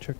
check.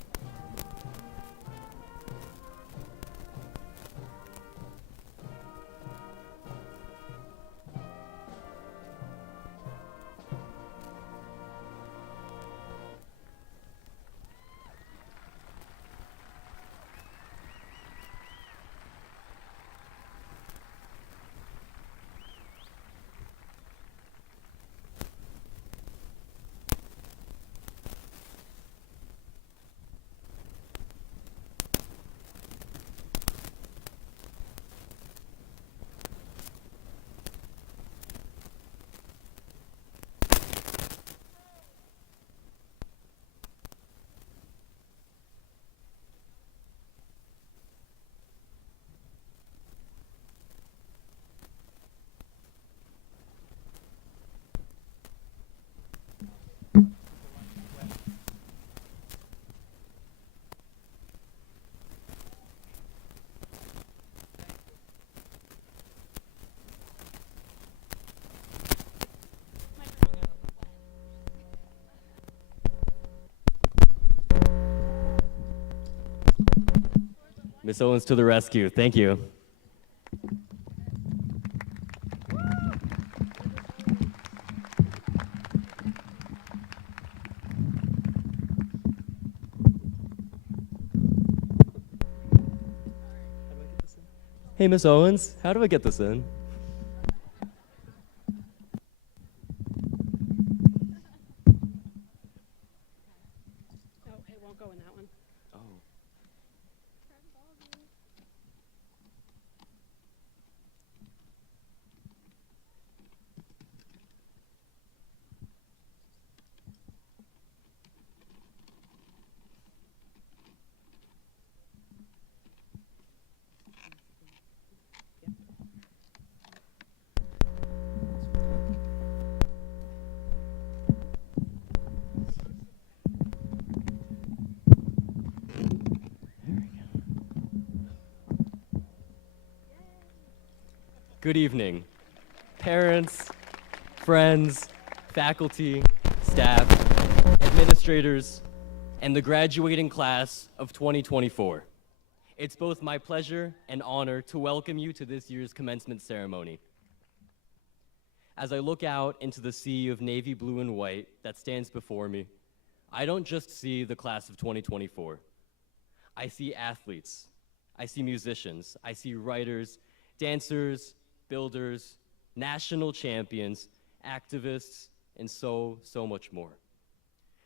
Miss Owens to the rescue. Thank you. Hey, Miss Owens, how do I get this in? Oh, it won't go in that one. Oh. Good evening, parents, friends, faculty, staff, administrators, and the graduating class of 2024. It's both my pleasure and honor to welcome you to this year's commencement ceremony. As I look out into the sea of navy blue and white that stands before me, I don't just see the class of 2024. I see athletes, I see musicians, I see writers, dancers, builders, national champions, activists, and so much more.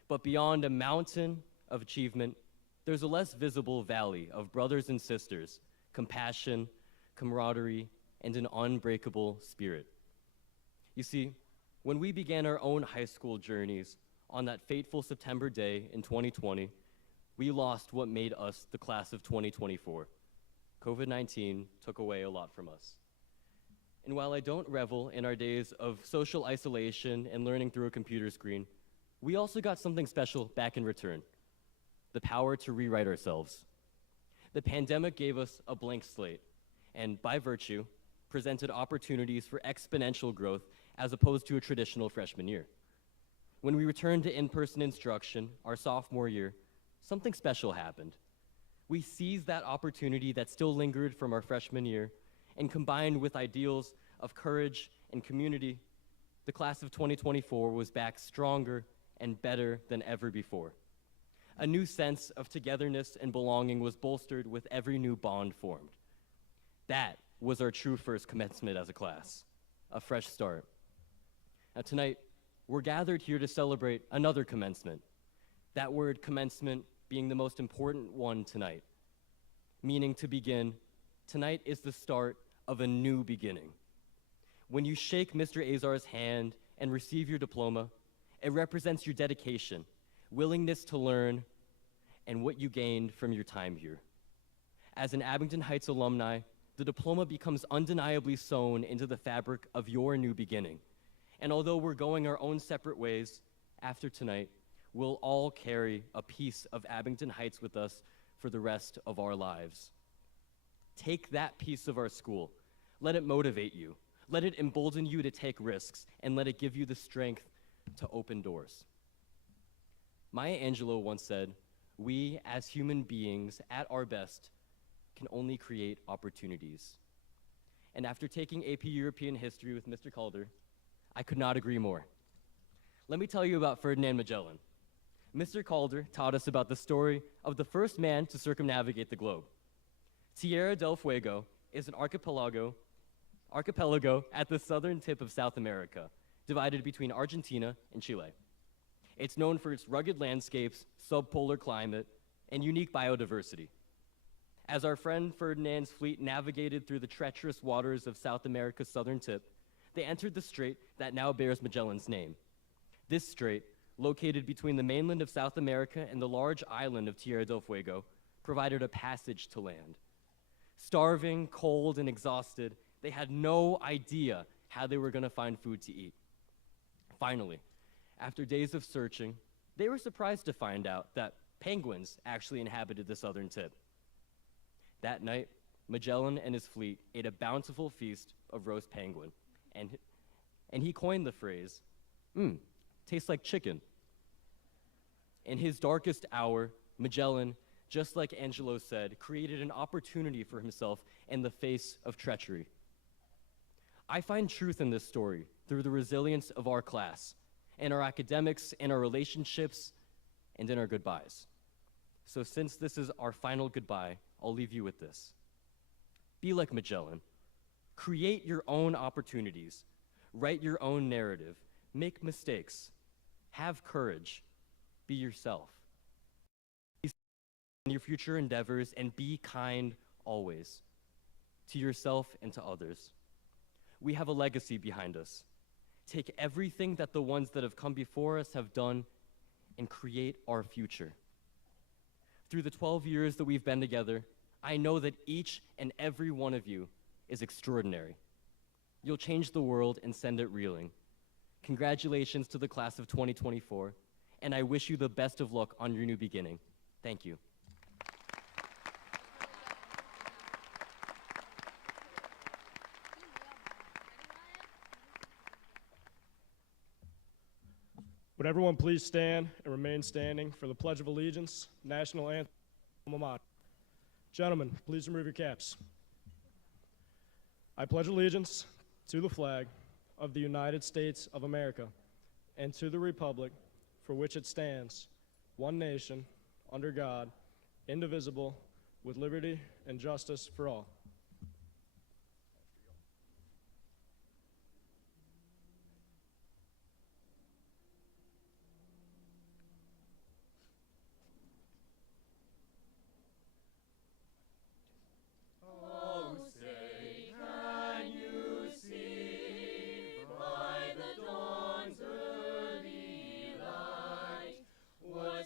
But beyond a mountain of achievement, there's a less visible valley of brothers and sisters, compassion, camaraderie, and an unbreakable spirit. You see, when we began our own high school journeys on that fateful September day in 2020, we lost what made us the class of 2024. COVID-19 took away a lot from us. And while I don't revel in our days of social isolation and learning through a computer screen, we also got something special back in return: the power to rewrite ourselves. The pandemic gave us a blank slate, and by virtue, presented opportunities for exponential growth as opposed to a traditional freshman year. When we returned to in-person instruction our sophomore year, something special happened. We seized that opportunity that still lingered from our freshman year, and combined with ideals of courage and community, the class of 2024 was back stronger and better than ever before. A new sense of togetherness and belonging was bolstered with every new bond formed. That was our true first commencement as a class, a fresh start. Now tonight, we're gathered here to celebrate another commencement, that word commencement being the most important one tonight, meaning to begin. Tonight is the start of a new beginning. When you shake Mr. Azar's hand and receive your diploma, it represents your dedication, willingness to learn, and what you gained from your time here. As an Abington Heights alumni, the diploma becomes undeniably sewn into the fabric of your new beginning. And although we're going our own separate ways, after tonight, we'll all carry a piece of Abington Heights with us for the rest of our lives. Take that piece of our school. Let it motivate you. Let it embolden you to take risks, and let it give you the strength to open dours. Maya Angelou once said, we as human beings at our best can only create opportunities. And after taking AP European History with Mr. Calder, I could not agree more. Let me tell you about Ferdinand Magellan. Mr. Calder taught us about the story of the first man to circumnavigate the globe. Tierra del Fuego is an archipelago at the southern tip of South America, divided between Argentina and Chile. It's known for its rugged landscapes, subpolar climate, and unique biodiversity. As our friend Ferdinand's fleet navigated through the treacherous waters of South America's southern tip, they entered the strait that now bears Magellan's name. This strait, located between the mainland of South America and the large island of Tierra del Fuego, provided a passage to land. Starving, cold, and exhausted, they had no idea how they were going to find food to eat. Finally, after days of searching, they were surprised to find out that penguins actually inhabited the southern tip. That night, Magellan and his fleet ate a bountiful feast of roast penguin, and he coined the phrase, tastes like chicken. In his darkest hour, Magellan, just like Angelo said, created an opportunity for himself in the face of treachery. I find truth in this story through the resilience of our class, in our academics, in our relationships, and in our goodbyes. So since this is our final goodbye, I'll leave you with this. Be like Magellan. Create your own opportunities. Write your own narrative. Make mistakes. Have courage. Be yourself. Be in your future endeavors and be kind always, to yourself and to others. We have a legacy behind us. Take everything that the ones that have come before us have done and create our future. Through the 12 years that we've been together, I know that each and every one of you is extraordinary. You'll change the world and send it reeling. Congratulations to the class of 2024, and I wish you the best of luck on your new beginning. Thank you. Would everyone please stand and remain standing for the Pledge of Allegiance, National Anthem, Alma Mater. Gentlemen, please remove your caps. I pledge allegiance to the flag of the United States of America and to the republic for which it stands, one nation, under God, indivisible, with liberty and justice for all.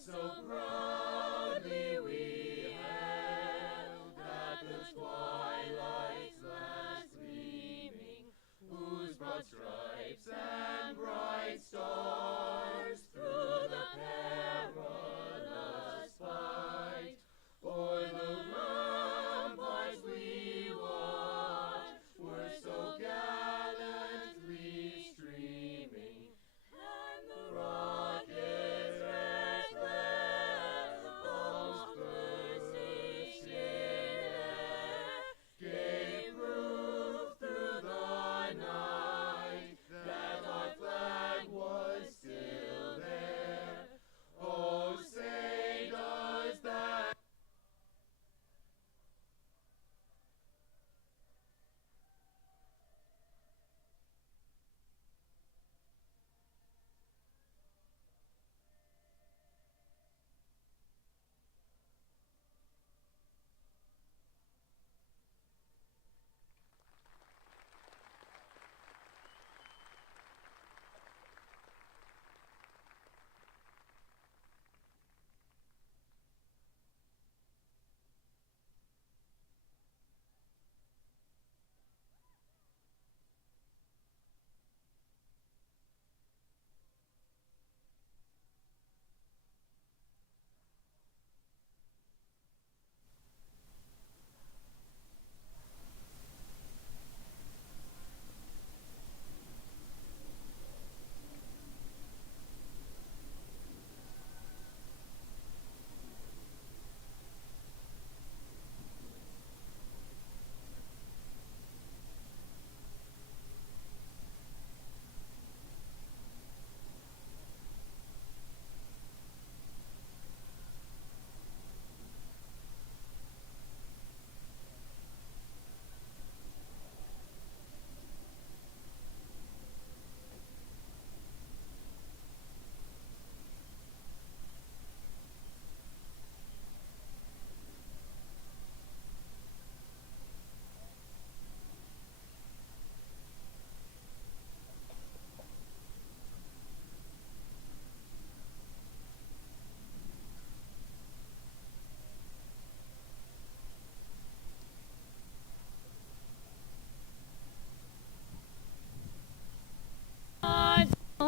So proudly we hailed at the twilight.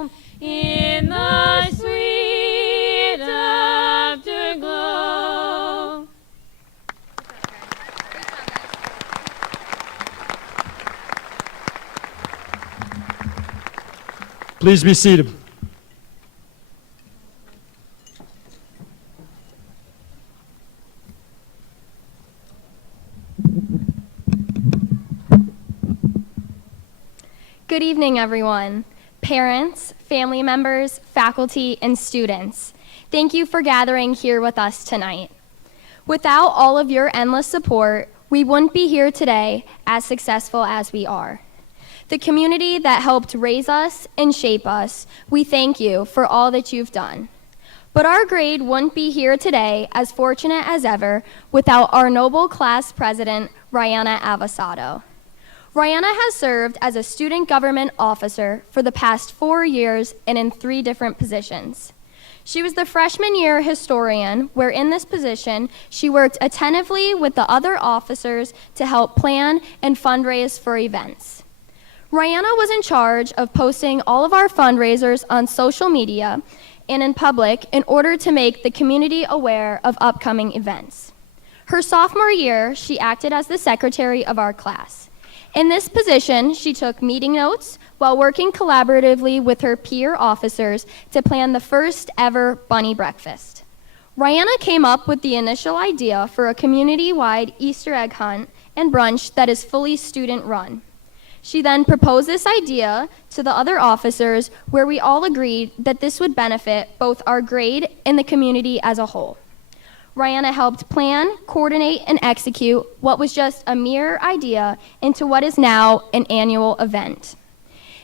home in the sweet afterglow. Please be seated. Good evening, everyone. Parents, family members, faculty, and students. Thank you for gathering here with us tonight. Without all of your endless support, we wouldn't be here today as successful as we are. The community that helped raise us and shape us, we thank you for all that you've done. But our grade wouldn't be here today as fortunate as ever without our noble class president, Rihanna Avasado. Rihanna has served as a student government officer for the past 4 years and in 3 different positions. She was the freshman year historian, where in this position, she worked attentively with the other officers to help plan and fundraise for events. Rihanna was in charge of posting all of our fundraisers on social media and in public in order to make the community aware of upcoming events. Her sophomore year, she acted as the secretary of our class. In this position, she took meeting notes while working collaboratively with her peer officers to plan the first ever bunny breakfast. Rihanna came up with the initial idea for a community-wide Easter egg hunt and brunch that is fully student-run. She then proposed this idea to the other officers, where we all agreed that this would benefit both our grade and the community as a whole. Rihanna helped plan, coordinate, and execute what was just a mere idea into what is now an annual event.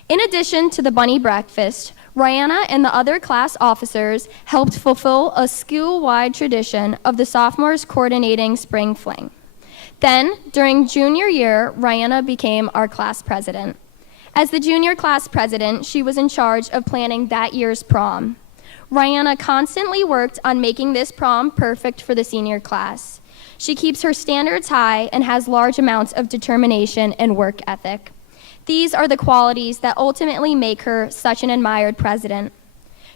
In addition to the bunny breakfast, Rihanna and the other class officers helped fulfill a school-wide tradition of the sophomores coordinating spring fling. Then, during junior year, Rihanna became our class president. As the junior class president, she was in charge of planning that year's prom. Rihanna constantly worked on making this prom perfect for the senior class. She keeps her standards high and has large amounts of determination and work ethic. These are the qualities that ultimately make her such an admired president.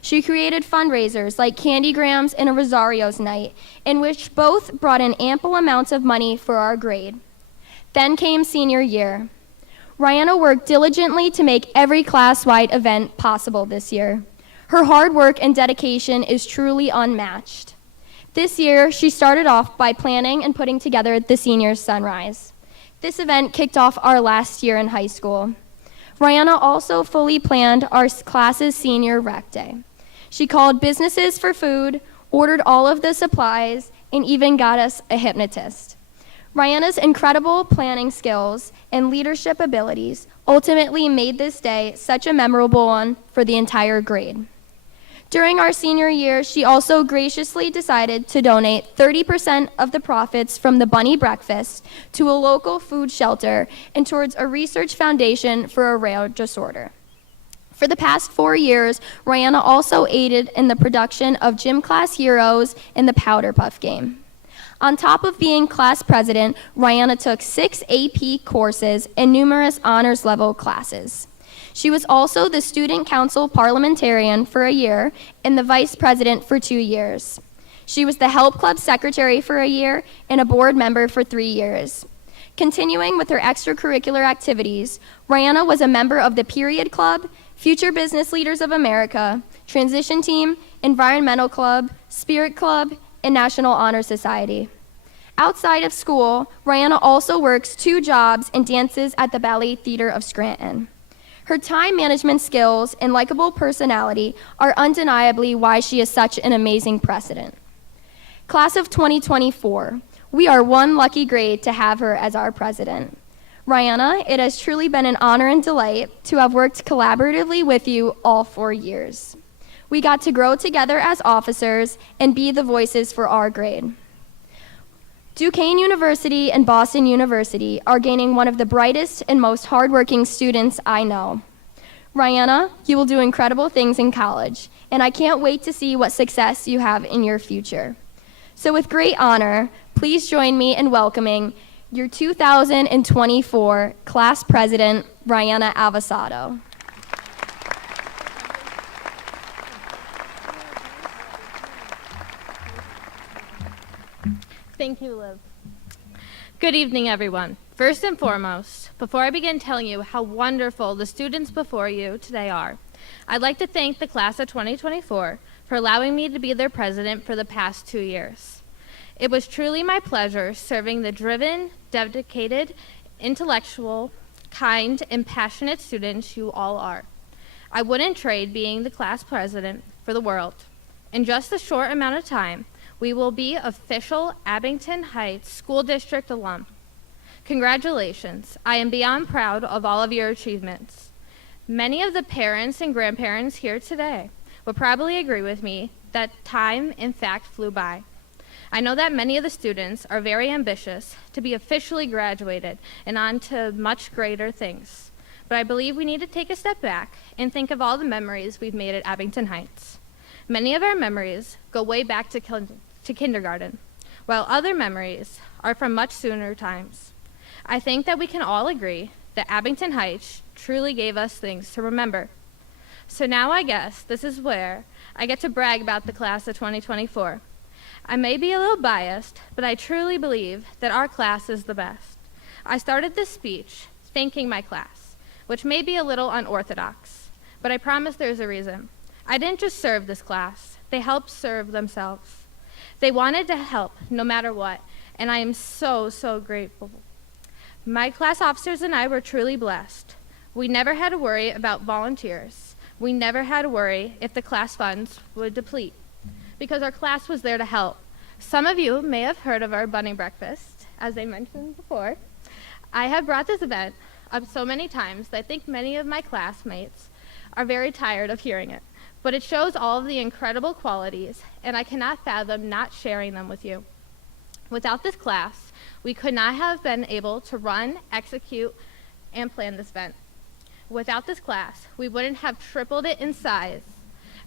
She created fundraisers like Candygrams and a Rosario's Night, in which both brought in ample amounts of money for our grade. Then came senior year. Rihanna worked diligently to make every class-wide event possible this year. Her hard work and dedication is truly unmatched. This year, she started off by planning and putting together the Seniors Sunrise. This event kicked off our last year in high school. Rihanna also fully planned our class's senior rec day. She called businesses for food, ordered all of the supplies, and even got us a hypnotist. Rihanna's incredible planning skills and leadership abilities ultimately made this day such a memorable one for the entire grade. During our senior year, she also graciously decided to donate 30% of the profits from the bunny breakfast to a local food shelter and towards a research foundation for a rare disorder. For the past 4 years, Rihanna also aided in the production of Gym Class Heroes and the Powder Puff Game. On top of being class president, Rihanna took 6 AP courses and numerous honors level classes. She was also the student council parliamentarian for a year and the vice president for 2 years. She was the help club secretary for a year and a board member for 3 years. Continuing with her extracurricular activities, Rihanna was a member of the Period Club, Future Business Leaders of America, Transition Team, Environmental Club, Spirit Club, and National Honor Society. Outside of school, Rihanna also works 2 jobs and dances at the Ballet Theater of Scranton. Her time management skills and likable personality are undeniably why she is such an amazing president. Class of 2024, we are one lucky grade to have her as our president. Rihanna, it has truly been an honor and delight to have worked collaboratively with you all 4 years. We got to grow together as officers and be the voices for our grade. Duquesne University and Boston University are gaining one of the brightest and most hardworking students I know. Rihanna, you will do incredible things in college, and I can't wait to see what success you have in your future. So with great honor, please join me in welcoming your 2024 class president, Rihanna Avasado. Thank you, Liv. Good evening, everyone. First and foremost, before I begin telling you how wonderful the students before you today are, I'd like to thank the class of 2024 for allowing me to be their president for the past 2 years. It was truly my pleasure serving the driven, dedicated, intellectual, kind, and passionate students you all are. I wouldn't trade being the class president for the world. In just a short amount of time, we will be official Abington Heights School District alum. Congratulations. I am beyond proud of all of your achievements. Many of the parents and grandparents here today will probably agree with me that time, in fact, flew by. I know that many of the students are very ambitious to be officially graduated and on to much greater things. But I believe we need to take a step back and think of all the memories we've made at Abington Heights. Many of our memories go way back to kindergarten, while other memories are from much sooner times. I think that we can all agree that Abington Heights truly gave us things to remember. So now I guess this is where I get to brag about the class of 2024. I may be a little biased, but I truly believe that our class is the best. I started this speech thanking my class, which may be a little unorthodox, but I promise there's a reason. I didn't just serve this class, they helped serve themselves. They wanted to help no matter what, and I am so, so grateful. My class officers and I were truly blessed. We never had to worry about volunteers. We never had to worry if the class funds would deplete, because our class was there to help. Some of you may have heard of our bunny breakfast, as I mentioned before. I have brought this event up so many times that I think many of my classmates are very tired of hearing it. But it shows all of the incredible qualities, and I cannot fathom not sharing them with you. Without this class, we could not have been able to run, execute, and plan this event. Without this class, we wouldn't have tripled it in size,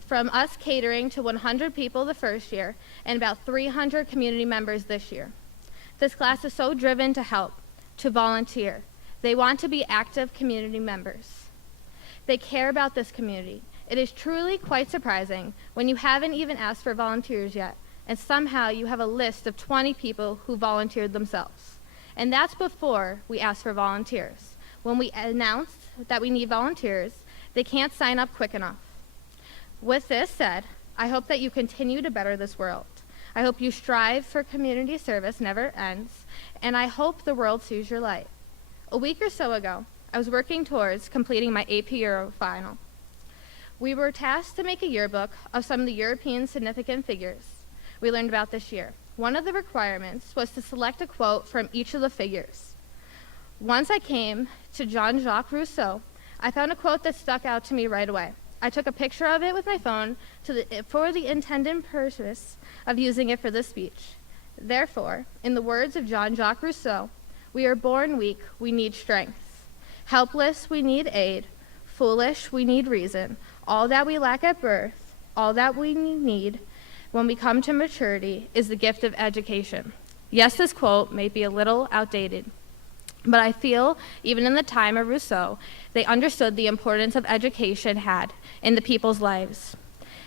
from us catering to 100 people the first year and about 300 community members this year. This class is so driven to help, to volunteer. They want to be active community members. They care about this community. It is truly quite surprising when you haven't even asked for volunteers yet, and somehow you have a list of 20 people who volunteered themselves. And that's before we ask for volunteers. When we announce that we need volunteers, they can't sign up quick enough. With this said, I hope that you continue to better this world. I hope you strive for community service never ends, and I hope the world sees your light. A week or so ago, I was working towards completing my AP Euro final. We were tasked to make a yearbook of some of the European significant figures we learned about this year. One of the requirements was to select a quote from each of the figures. Once I came to Jean-Jacques Rousseau, I found a quote that stuck out to me right away. I took a picture of it with my phone for the intended purpose of using it for this speech. Therefore, in the words of Jean-Jacques Rousseau, we are born weak, we need strength. Helpless, we need aid. Foolish, we need reason. All that we lack at birth, all that we need when we come to maturity is the gift of education. Yes, this quote may be a little outdated, but I feel even in the time of Rousseau, they understood the importance of education had in the people's lives.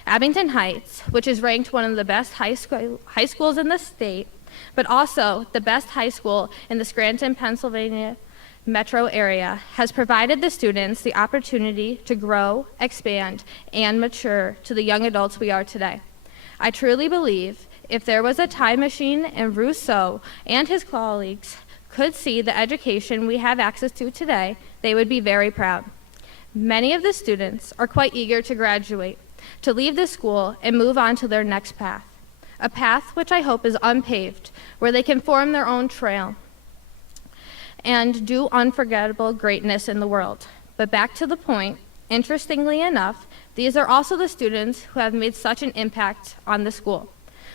Abington Heights, which is ranked one of the best high schools in the state, but also the best high school in the Scranton, Pennsylvania metro area, has provided the students the opportunity to grow, expand, and mature to the young adults we are today. I truly believe if there was a time machine and Rousseau and his colleagues could see the education we have access to today, they would be very proud. Many of the students are quite eager to graduate, to leave the school and move on to their next path, a path which I hope is unpaved, where they can form their own trail and do unforgettable greatness in the world. But back to the point, interestingly enough, these are also the students who have made such an impact on the school.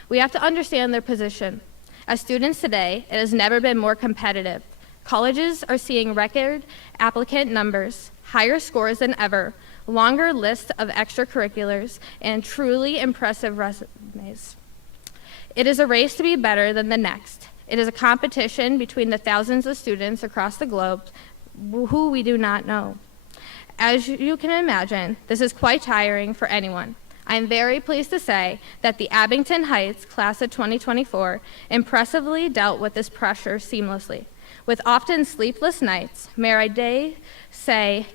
We have to understand their position. As students today, it has never been more competitive. Colleges are seeing record applicant numbers, higher scores than ever, longer lists of extracurriculars, and truly impressive resumes. It is a race to be better than the next. It is a competition between the thousands of students across the globe who we do not know. As you can imagine, this is quite tiring for anyone. I am very pleased to say that the Abington Heights class of 2024 impressively dealt with this pressure seamlessly. With often sleepless nights, may I say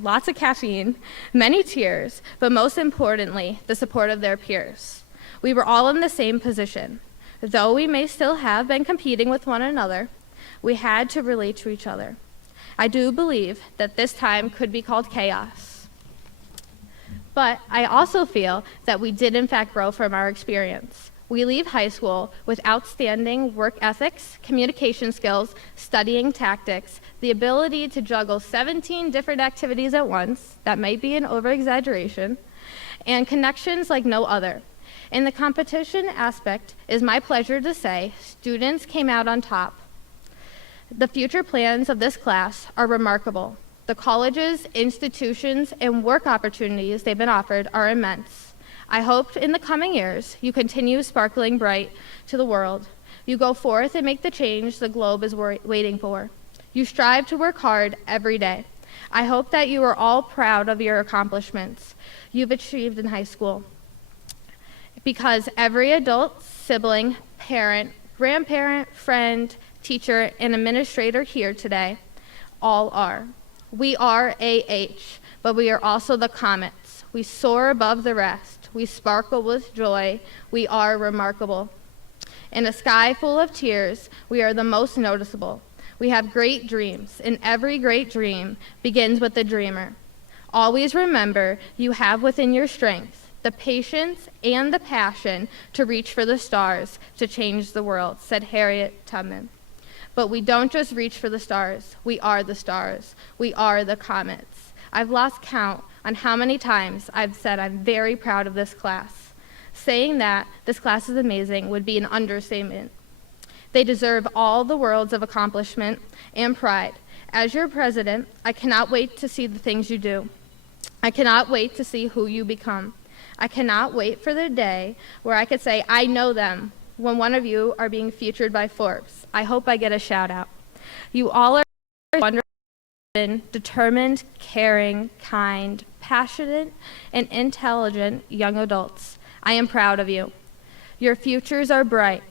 lots of caffeine, many tears, but most importantly, the support of their peers. We were all in the same position. Though we may still have been competing with one another, we had to relate to each other. I do believe that this time could be called chaos. But I also feel that we did in fact grow from our experience. We leave high school with outstanding work ethics, communication skills, studying tactics, the ability to juggle 17 different activities at once, that might be an over-exaggeration, and connections like no other. In the competition aspect, it is my pleasure to say students came out on top. The future plans of this class are remarkable. The colleges, institutions, and work opportunities they've been offered are immense. I hope in the coming years you continue sparkling bright to the world. You go forth and make the change the globe is waiting for. You strive to work hard every day. I hope that you are all proud of your accomplishments you've achieved in high school. Because every adult, sibling, parent, grandparent, friend, teacher, and administrator here today all are. We are AH, but we are also the comets. We soar above the rest. We sparkle with joy. We are remarkable. In a sky full of tears, we are the most noticeable. We have great dreams, and every great dream begins with the dreamer. Always remember you have within your strength the patience and the passion to reach for the stars to change the world, said Harriet Tubman. But we don't just reach for the stars. We are the stars. We are the comets. I've lost count on how many times I've said I'm very proud of this class. Saying that this class is amazing would be an understatement. They deserve all the worlds of accomplishment and pride. As your president, I cannot wait to see the things you do. I cannot wait to see who you become. I cannot wait for the day where I could say, I know them, when one of you are being featured by Forbes. I hope I get a shout out. You all are wonderful, determined, caring, kind, passionate, and intelligent young adults. I am proud of you. Your futures are bright.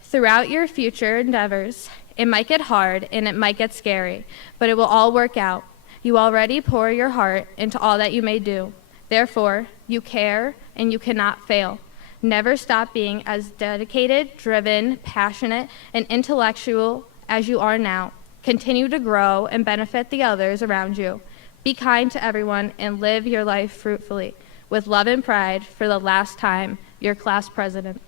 Throughout your future endeavors, it might get hard and it might get scary, but it will all work out. You already pour your heart into all that you may do. Therefore, you care and you cannot fail. Never stop being as dedicated, driven, passionate, and intellectual as you are now. Continue to grow and benefit the others around you. Be kind to everyone and live your life fruitfully. With love and pride, for the last time, your class president.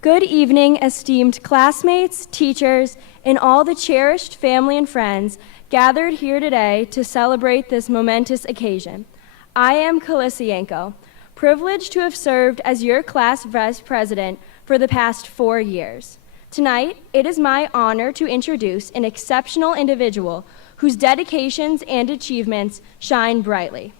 Good evening, esteemed classmates, teachers, and all the cherished family and friends gathered here today to celebrate this momentous occasion. I am Kalisienko, privileged to have served as your class vice president for the past 4 years. Tonight, it is my honor to introduce an exceptional individual whose dedications and achievements shine brightly.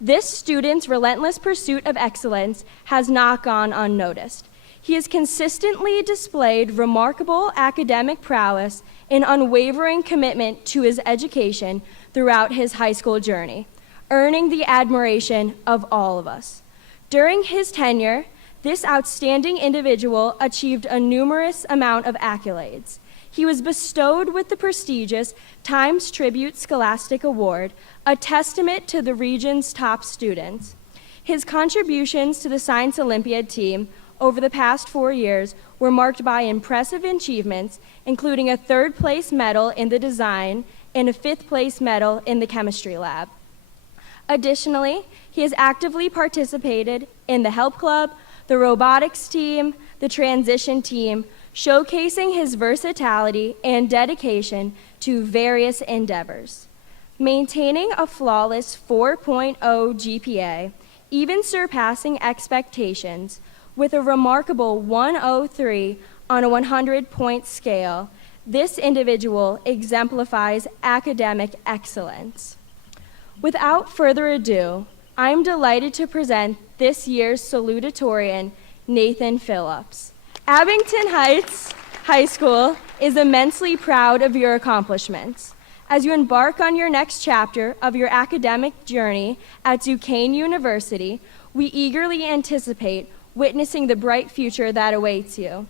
This student's relentless pursuit of excellence has not gone unnoticed. He has consistently displayed remarkable academic prowess and unwavering commitment to his education throughout his high school journey, earning the admiration of all of us. During his tenure, this outstanding individual achieved a numerous amount of accolades. He was bestowed with the prestigious Times Tribute Scholastic Award, a testament to the region's top students. His contributions to the Science Olympiad team over the past 4 years were marked by impressive achievements, including a 3rd place medal in the design and a 5th place medal in the chemistry lab. Additionally, he has actively participated in the Help Club, the robotics team, the transition team, showcasing his versatility and dedication to various endeavors. Maintaining a flawless 4.0 GPA, even surpassing expectations, with a remarkable 103 on a 100-point scale, this individual exemplifies academic excellence. Without further ado, I'm delighted to present this year's Salutatorian, Nathan Phillips. Abington Heights High School is immensely proud of your accomplishments. As you embark on your next chapter of your academic journey at Duquesne University, we eagerly anticipate witnessing the bright future that awaits you.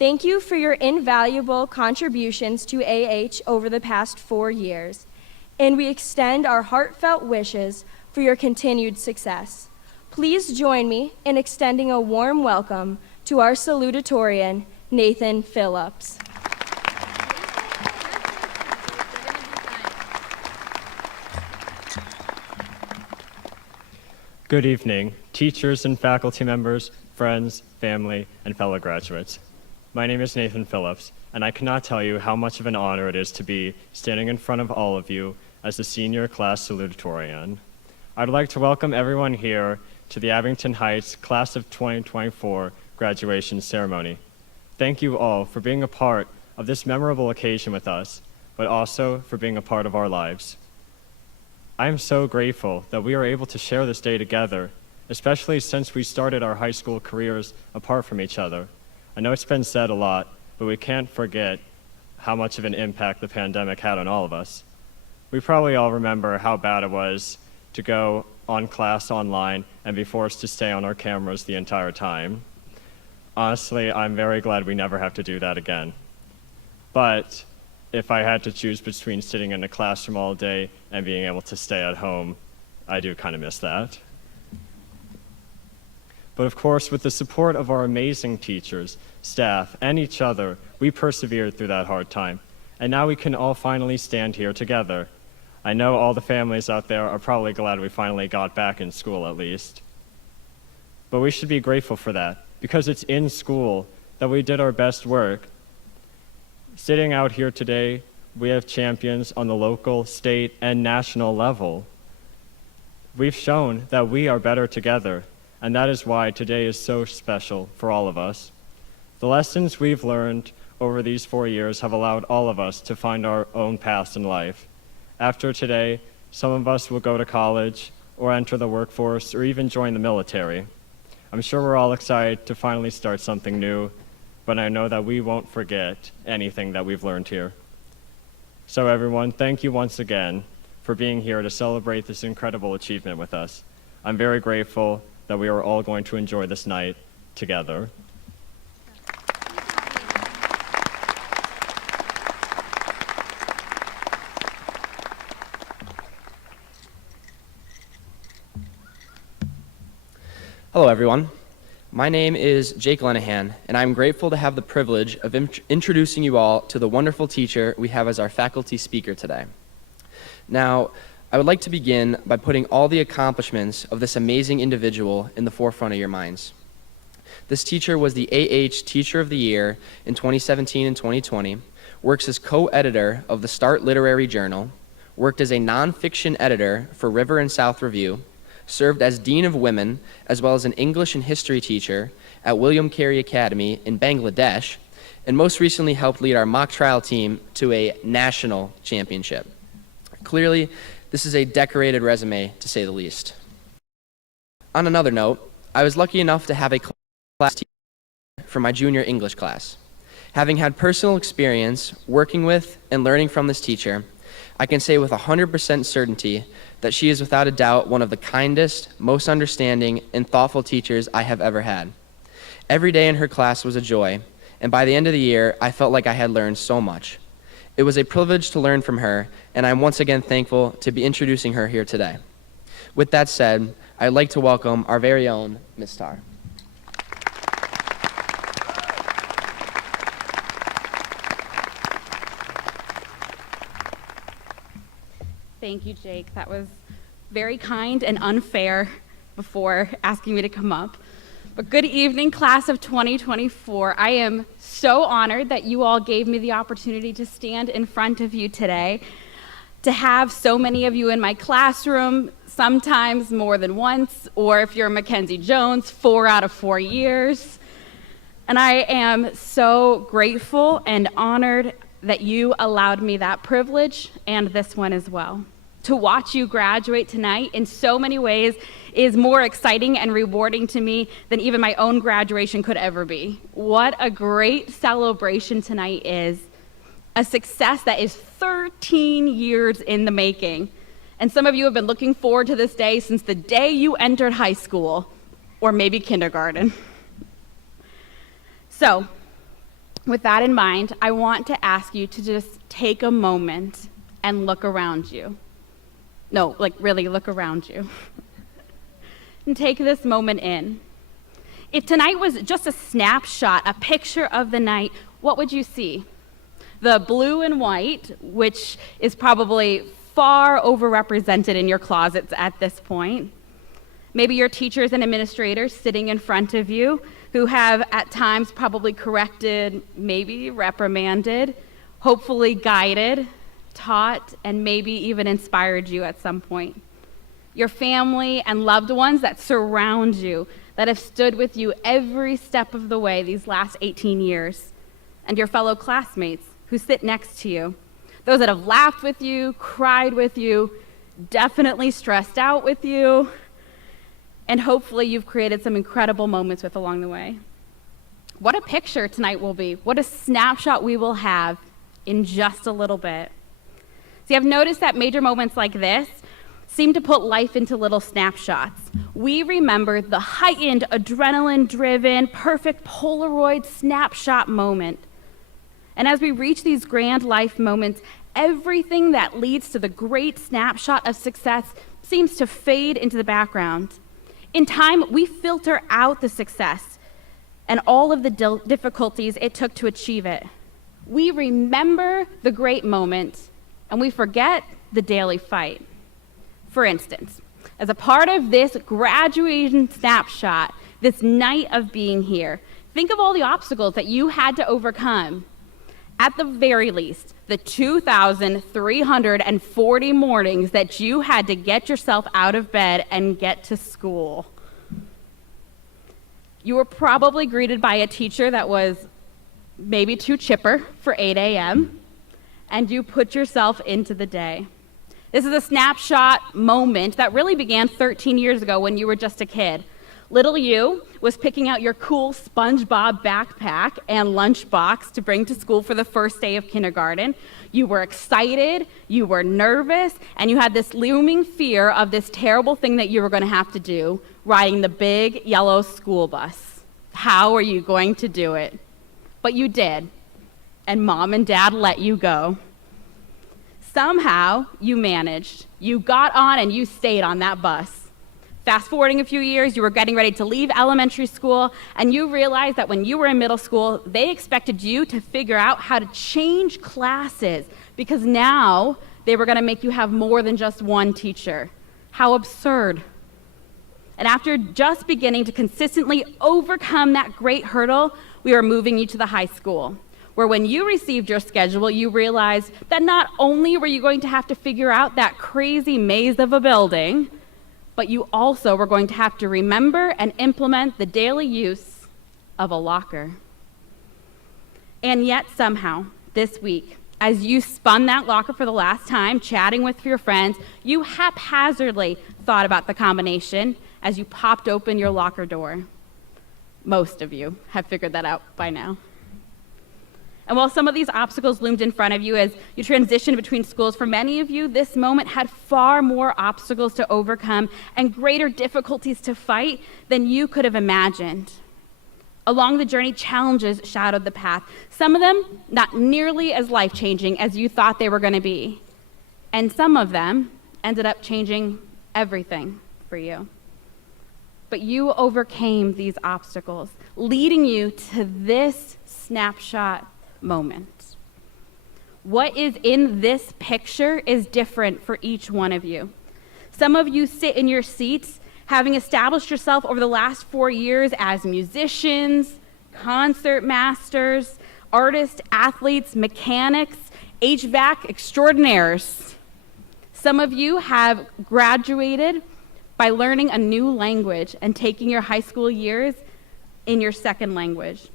Thank you for your invaluable contributions to AH over the past 4 years, and we extend our heartfelt wishes for your continued success. Please join me in extending a warm welcome to our salutatorian, Nathan Phillips. Good evening, teachers and faculty members, friends, family, and fellow graduates. My name is Nathan Phillips, and I cannot tell you how much of an honor it is to be standing in front of all of you as the senior class salutatorian. I'd like to welcome everyone here to the Abington Heights Class of 2024 graduation ceremony. Thank you all for being a part of this memorable occasion with us, but also for being a part of our lives. I am so grateful that we are able to share this day together, especially since we started our high school careers apart from each other. I know it's been said a lot, but we can't forget how much of an impact the pandemic had on all of us. We probably all remember how bad it was to go on class online and be forced to stay on our cameras the entire time. Honestly, I'm very glad we never have to do that again. But if I had to choose between sitting in a classroom all day and being able to stay at home, I do kind of miss that. But of course, with the support of our amazing teachers, staff, and each other, we persevered through that hard time. And now we can all finally stand here together. I know all the families out there are probably glad we finally got back in school at least. But we should be grateful for that, because it's in school that we did our best work. Sitting out here today, we have champions on the local, state, and national level. We've shown that we are better together, and that is why today is so special for all of us. The lessons we've learned over these 4 years have allowed all of us to find our own paths in life. After today, some of us will go to college, or enter the workforce, or even join the military. I'm sure we're all excited to finally start something new, but I know that we won't forget anything that we've learned here. So everyone, thank you once again for being here to celebrate this incredible achievement with us. I'm very grateful that we are all going to enjoy this night together. Hello, everyone. My name is Jake Lenahan, and I'm grateful to have the privilege of introducing you all to the wonderful teacher we have as our faculty speaker today. Now, I would like to begin by putting all the accomplishments of this amazing individual in the forefront of your minds. This teacher was the AH Teacher of the Year in 2017 and 2020, works as co-editor of the Start Literary Journal, worked as a nonfiction editor for River and South Review, served as Dean of Women, as well as an English and History teacher at William Carey Academy in Bangladesh, and most recently helped lead our mock trial team to a national championship. Clearly, this is a decorated resume, to say the least. On another note, I was lucky enough to have a class teacher for my junior English class. Having had personal experience working with and learning from this teacher, I can say with 100% certainty that she is without a doubt one of the kindest, most understanding, and thoughtful teachers I have ever had. Every day in her class was a joy, and by the end of the year, I felt like I had learned so much. It was a privilege to learn from her, and I'm once again thankful to be introducing her here today. With that said, I'd like to welcome our very own Ms. Tarr. Thank you, Jake. That was very kind and unfair before asking me to come up. But good evening, class of 2024. I am so honored that you all gave me the opportunity to stand in front of you today, to have so many of you in my classroom, sometimes more than once, or if you're Mackenzie Jones, 4 out of 4 years. And I am so grateful and honored that you allowed me that privilege and this one as well. To watch you graduate tonight in so many ways is more exciting and rewarding to me than even my own graduation could ever be. What a great celebration tonight is. A success that is 13 years in the making. And some of you have been looking forward to this day since the day you entered high school, or maybe kindergarten. So, with that in mind, I want to ask you to just take a moment and look around you. No, like really look around you. And take this moment in. If tonight was just a snapshot, a picture of the night, what would you see? The blue and white, which is probably far overrepresented in your closets at this point. Maybe your teachers and administrators sitting in front of you who have at times probably corrected, maybe reprimanded, hopefully guided, taught, and maybe even inspired you at some point. Your family and loved ones that surround you, that have stood with you every step of the way these last 18 years. And your fellow classmates who sit next to you. Those that have laughed with you, cried with you, definitely stressed out with you, and hopefully you've created some incredible moments with along the way. What a picture tonight will be. What a snapshot we will have in just a little bit. See, I've noticed that major moments like this seem to put life into little snapshots. We remember the heightened, adrenaline-driven, perfect Polaroid snapshot moment. And as we reach these grand life moments, everything that leads to the great snapshot of success seems to fade into the background. In time, we filter out the success and all of the difficulties it took to achieve it. We remember the great moment, and we forget the daily fight. For instance, as a part of this graduation snapshot, this night of being here, think of all the obstacles that you had to overcome. At the very least, the 2,340 mornings that you had to get yourself out of bed and get to school. You were probably greeted by a teacher that was maybe too chipper for 8 a.m., and you put yourself into the day. This is a snapshot moment that really began 13 years ago when you were just a kid. Little you was picking out your cool SpongeBob backpack and lunchbox to bring to school for the first day of kindergarten. You were excited, you were nervous, and you had this looming fear of this terrible thing that you were going to have to do, riding the big yellow school bus. How are you going to do it? But you did, and Mom and Dad let you go. Somehow, you managed. You got on and you stayed on that bus. Fast forwarding a few years, you were getting ready to leave elementary school, and you realized that when you were in middle school, they expected you to figure out how to change classes, because now they were going to make you have more than just one teacher. How absurd. And after just beginning to consistently overcome that great hurdle, we were moving you to the high school, where when you received your schedule, you realized that not only were you going to have to figure out that crazy maze of a building, but you also were going to have to remember and implement the daily use of a locker. And yet somehow, this week, as you spun that locker for the last time, chatting with your friends, you haphazardly thought about the combination as you popped open your locker door. Most of you have figured that out by now. And while some of these obstacles loomed in front of you as you transitioned between schools, for many of you, this moment had far more obstacles to overcome and greater difficulties to fight than you could have imagined. Along the journey, challenges shadowed the path. Some of them not nearly as life-changing as you thought they were going to be. And some of them ended up changing everything for you. But you overcame these obstacles, leading you to this snapshot moment. What is in this picture is different for each one of you. Some of you sit in your seats having established yourself over the last 4 years as musicians, concert masters, artists, athletes, mechanics, HVAC extraordinaires. Some of you have graduated by learning a new language and taking your high school years in your second language.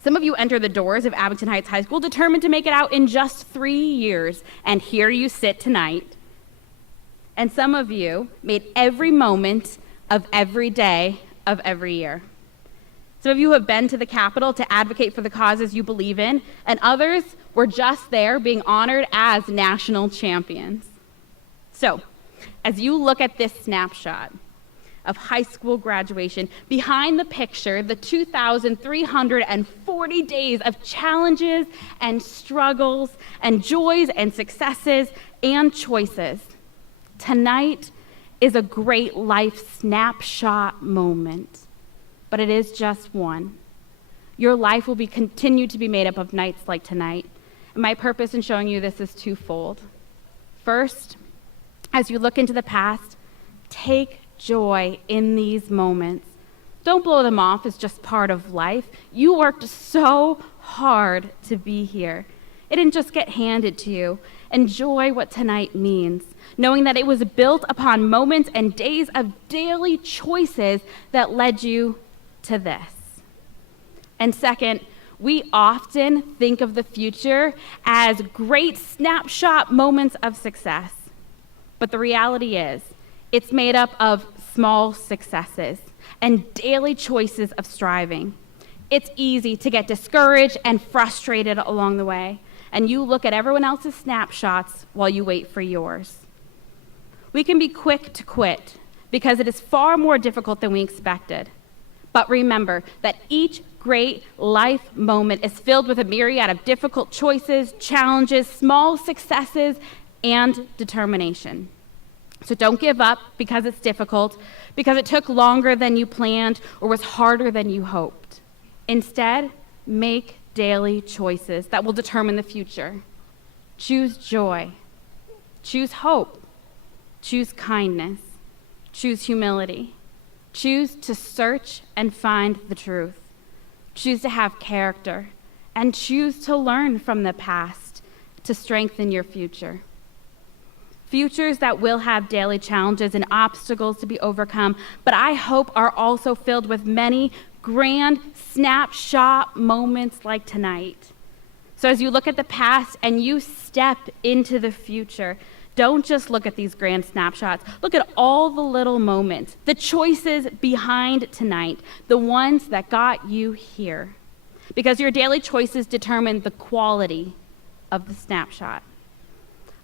Some of you enter the doors of Abington Heights High School determined to make it out in just 3 years, and here you sit tonight, And some of you made every moment of every day of every year. Some of you have been to the Capitol to advocate for the causes you believe in, and others were just there being honored as national champions. So, as you look at this snapshot of high school graduation, behind the picture, the 2,340 days of challenges and struggles and joys and successes and choices, tonight is a great life snapshot moment, but it is just one. Your life will continue to be made up of nights like tonight, and my purpose in showing you this is twofold. First, as you look into the past, take joy in these moments. Don't blow them off as just part of life. You worked so hard to be here. It didn't just get handed to you. Enjoy what tonight means, knowing that it was built upon moments and days of daily choices that led you to this. And second, we often think of the future as great snapshot moments of success. But the reality is, it's made up of small successes and daily choices of striving. It's easy to get discouraged and frustrated along the way, and you look at everyone else's snapshots while you wait for yours. We can be quick to quit because it is far more difficult than we expected. But remember that each great life moment is filled with a myriad of difficult choices, challenges, small successes, and determination. So don't give up because it's difficult, because it took longer than you planned or was harder than you hoped. Instead, make daily choices that will determine the future. Choose joy. Choose hope. Choose kindness. Choose humility. Choose to search and find the truth. Choose to have character. And choose to learn from the past to strengthen your future. Futures that will have daily challenges and obstacles to be overcome, but I hope are also filled with many grand snapshot moments like tonight. So as you look at the past and you step into the future, don't just look at these grand snapshots. Look at all the little moments, the choices behind tonight, the ones that got you here. Because your daily choices determine the quality of the snapshot.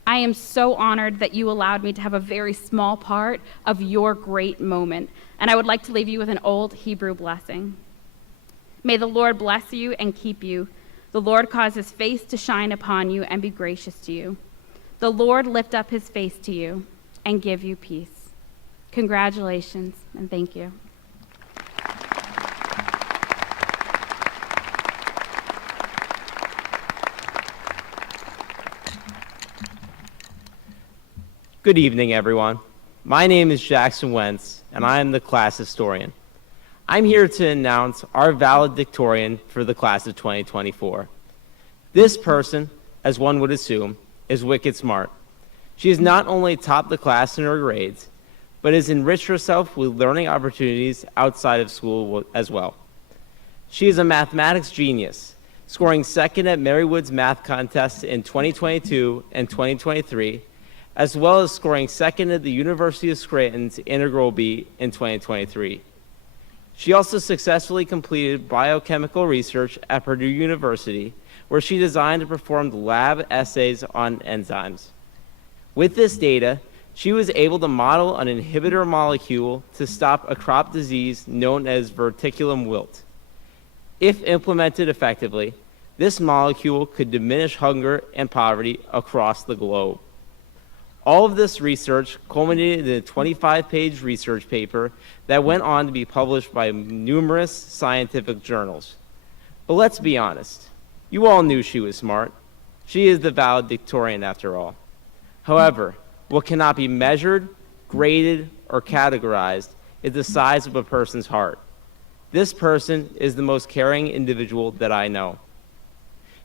I am so honored that you allowed me to have a very small part of your great moment. And I would like to leave you with an old Hebrew blessing. May the Lord bless you and keep you. The Lord cause his face to shine upon you and be gracious to you. The Lord lift up his face to you and give you peace. Congratulations and thank you. Good evening, everyone. My name is Jackson Wentz, and I am the class historian. I'm here to announce our valedictorian for the class of 2024. This person, as one would assume, is wicked smart. She has not only topped the class in her grades, but has enriched herself with learning opportunities outside of school as well. She is a mathematics genius, scoring second at Marywood's math contest in 2022 and 2023, as well as scoring second at the University of Scranton's Integral B in 2023. She also successfully completed biochemical research at Purdue University, where she designed and performed lab essays on enzymes. With this data, she was able to model an inhibitor molecule to stop a crop disease known as verticillum wilt. If implemented effectively, this molecule could diminish hunger and poverty across the globe. All of this research culminated in a 25-page research paper that went on to be published by numerous scientific journals. But let's be honest, you all knew she was smart. She is the valedictorian after all. However, what cannot be measured, graded, or categorized is the size of a person's heart. This person is the most caring individual that I know.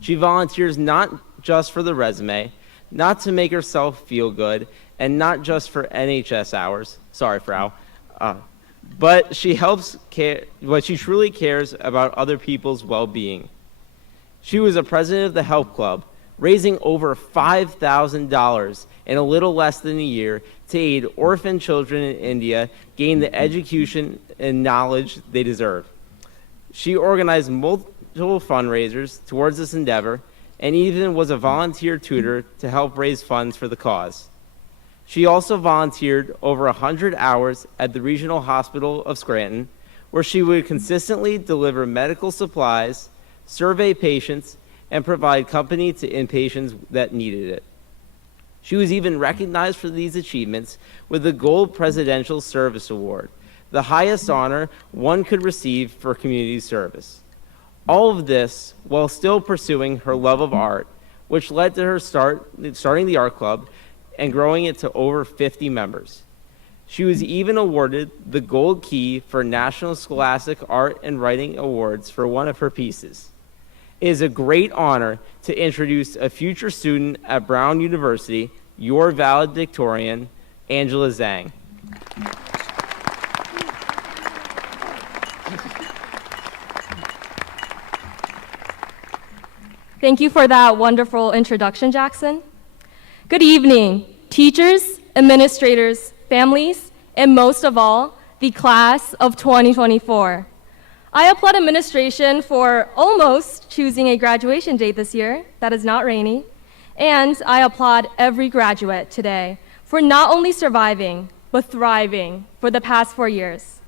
She volunteers not just for the resume, not to make herself feel good, and not just for NHS hours, sorry, Frau, but she she truly cares about other people's well-being. She was a president of the Help Club, raising over $5,000 in a little less than a year to aid orphan children in India gain the education and knowledge they deserve. She organized multiple fundraisers towards this endeavor and even was a volunteer tutor to help raise funds for the cause. She also volunteered over 100 hours at the Regional Hospital of Scranton, where she would consistently deliver medical supplies, survey patients, and provide company to inpatients that needed it. She was even recognized for these achievements with the Gold Presidential Service Award, the highest honor one could receive for community service. All of this while still pursuing her love of art, which led to her starting the art club and growing it to over 50 members. She was even awarded the Gold Key for National Scholastic Art and Writing Awards for one of her pieces. It is a great honor to introduce a future student at Brown University, your valedictorian, Angela Zhang. Thank you for that wonderful introduction, Jackson. Good evening, teachers, administrators, families, and most of all, the class of 2024. I applaud administration for almost choosing a graduation date this year that is not rainy, and I applaud every graduate today for not only surviving, but thriving for the past 4 years.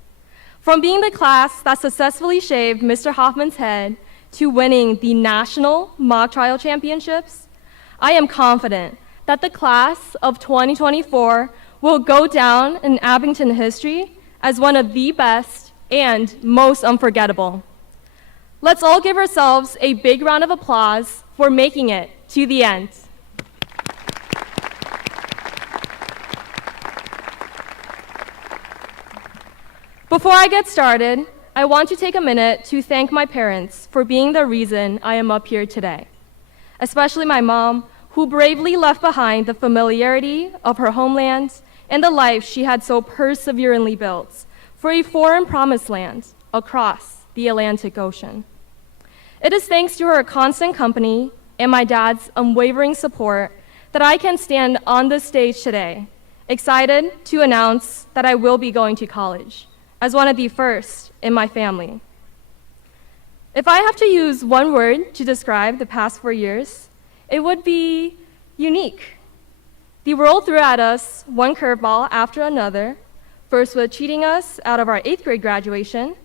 From being the class that successfully shaved Mr. Hoffman's head to winning the National Mock Trial Championships, I am confident that the class of 2024 will go down in Abington history as one of the best and most unforgettable. Let's all give ourselves a big round of applause for making it to the end. Before I get started, I want to take a minute to thank my parents for being the reason I am up here today, especially my mom, who bravely left behind the familiarity of her homeland and the life she had so perseveringly built for a foreign promised land across the Atlantic Ocean. It is thanks to her constant company and my dad's unwavering support that I can stand on this stage today, excited to announce that I will be going to college as one of the first in my family. If I have to use one word to describe the past 4 years, it would be unique. The world threw at us one curveball after another, first with cheating us out of our 8th grade graduation,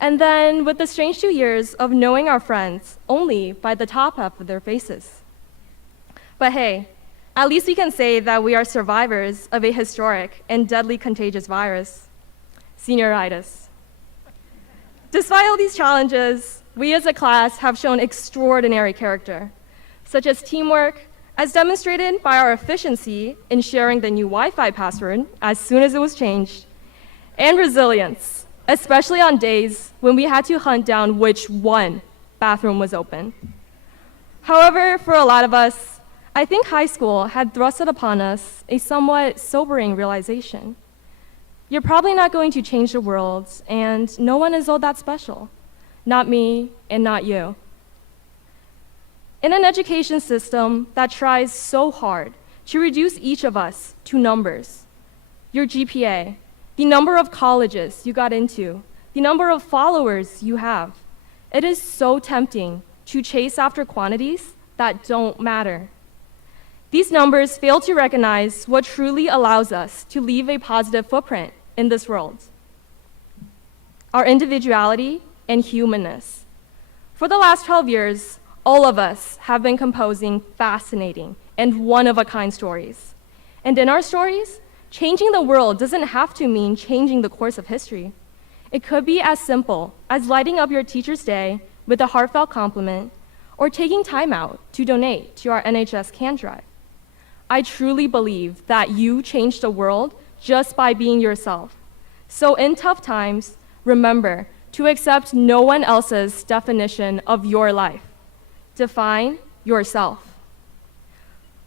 and then with the strange 2 years of knowing our friends only by the top half of their faces. But hey, at least we can say that we are survivors of a historic and deadly contagious virus, senioritis. Despite all these challenges, we as a class have shown extraordinary character, such as teamwork, as demonstrated by our efficiency in sharing the new Wi-Fi password as soon as it was changed, and resilience, especially on days when we had to hunt down which one bathroom was open. However, for a lot of us, I think high school had thrusted upon us a somewhat sobering realization. You're probably not going to change the world, and no one is all that special. Not me, and not you. In an education system that tries so hard to reduce each of us to numbers, your GPA, the number of colleges you got into, the number of followers you have, it is so tempting to chase after quantities that don't matter. These numbers fail to recognize what truly allows us to leave a positive footprint in this world: our individuality and humanness. For the last 12 years, all of us have been composing fascinating and one-of-a-kind stories. And in our stories, changing the world doesn't have to mean changing the course of history. It could be as simple as lighting up your teacher's day with a heartfelt compliment or taking time out to donate to our NHS can drive. I truly believe that you change the world just by being yourself. So in tough times, remember to accept no one else's definition of your life. Define yourself.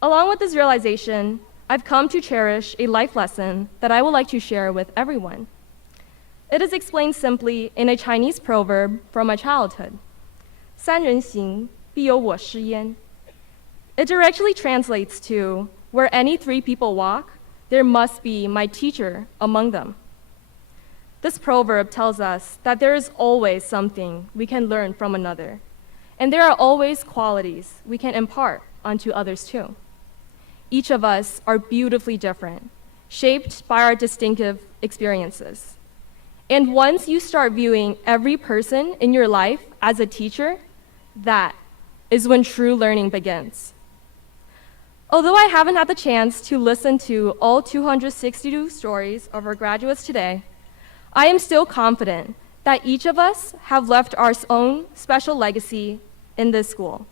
Along with this realization, I've come to cherish a life lesson that I would like to share with everyone. It is explained simply in a Chinese proverb from my childhood. 三人行，必有我师焉. It directly translates to, where any three people walk, there must be my teacher among them. This proverb tells us that there is always something we can learn from another, and there are always qualities we can impart onto others too. Each of us are beautifully different, shaped by our distinctive experiences. And once you start viewing every person in your life as a teacher, that is when true learning begins. Although I haven't had the chance to listen to all 262 stories of our graduates today, I am still confident that each of us have left our own special legacy in this school,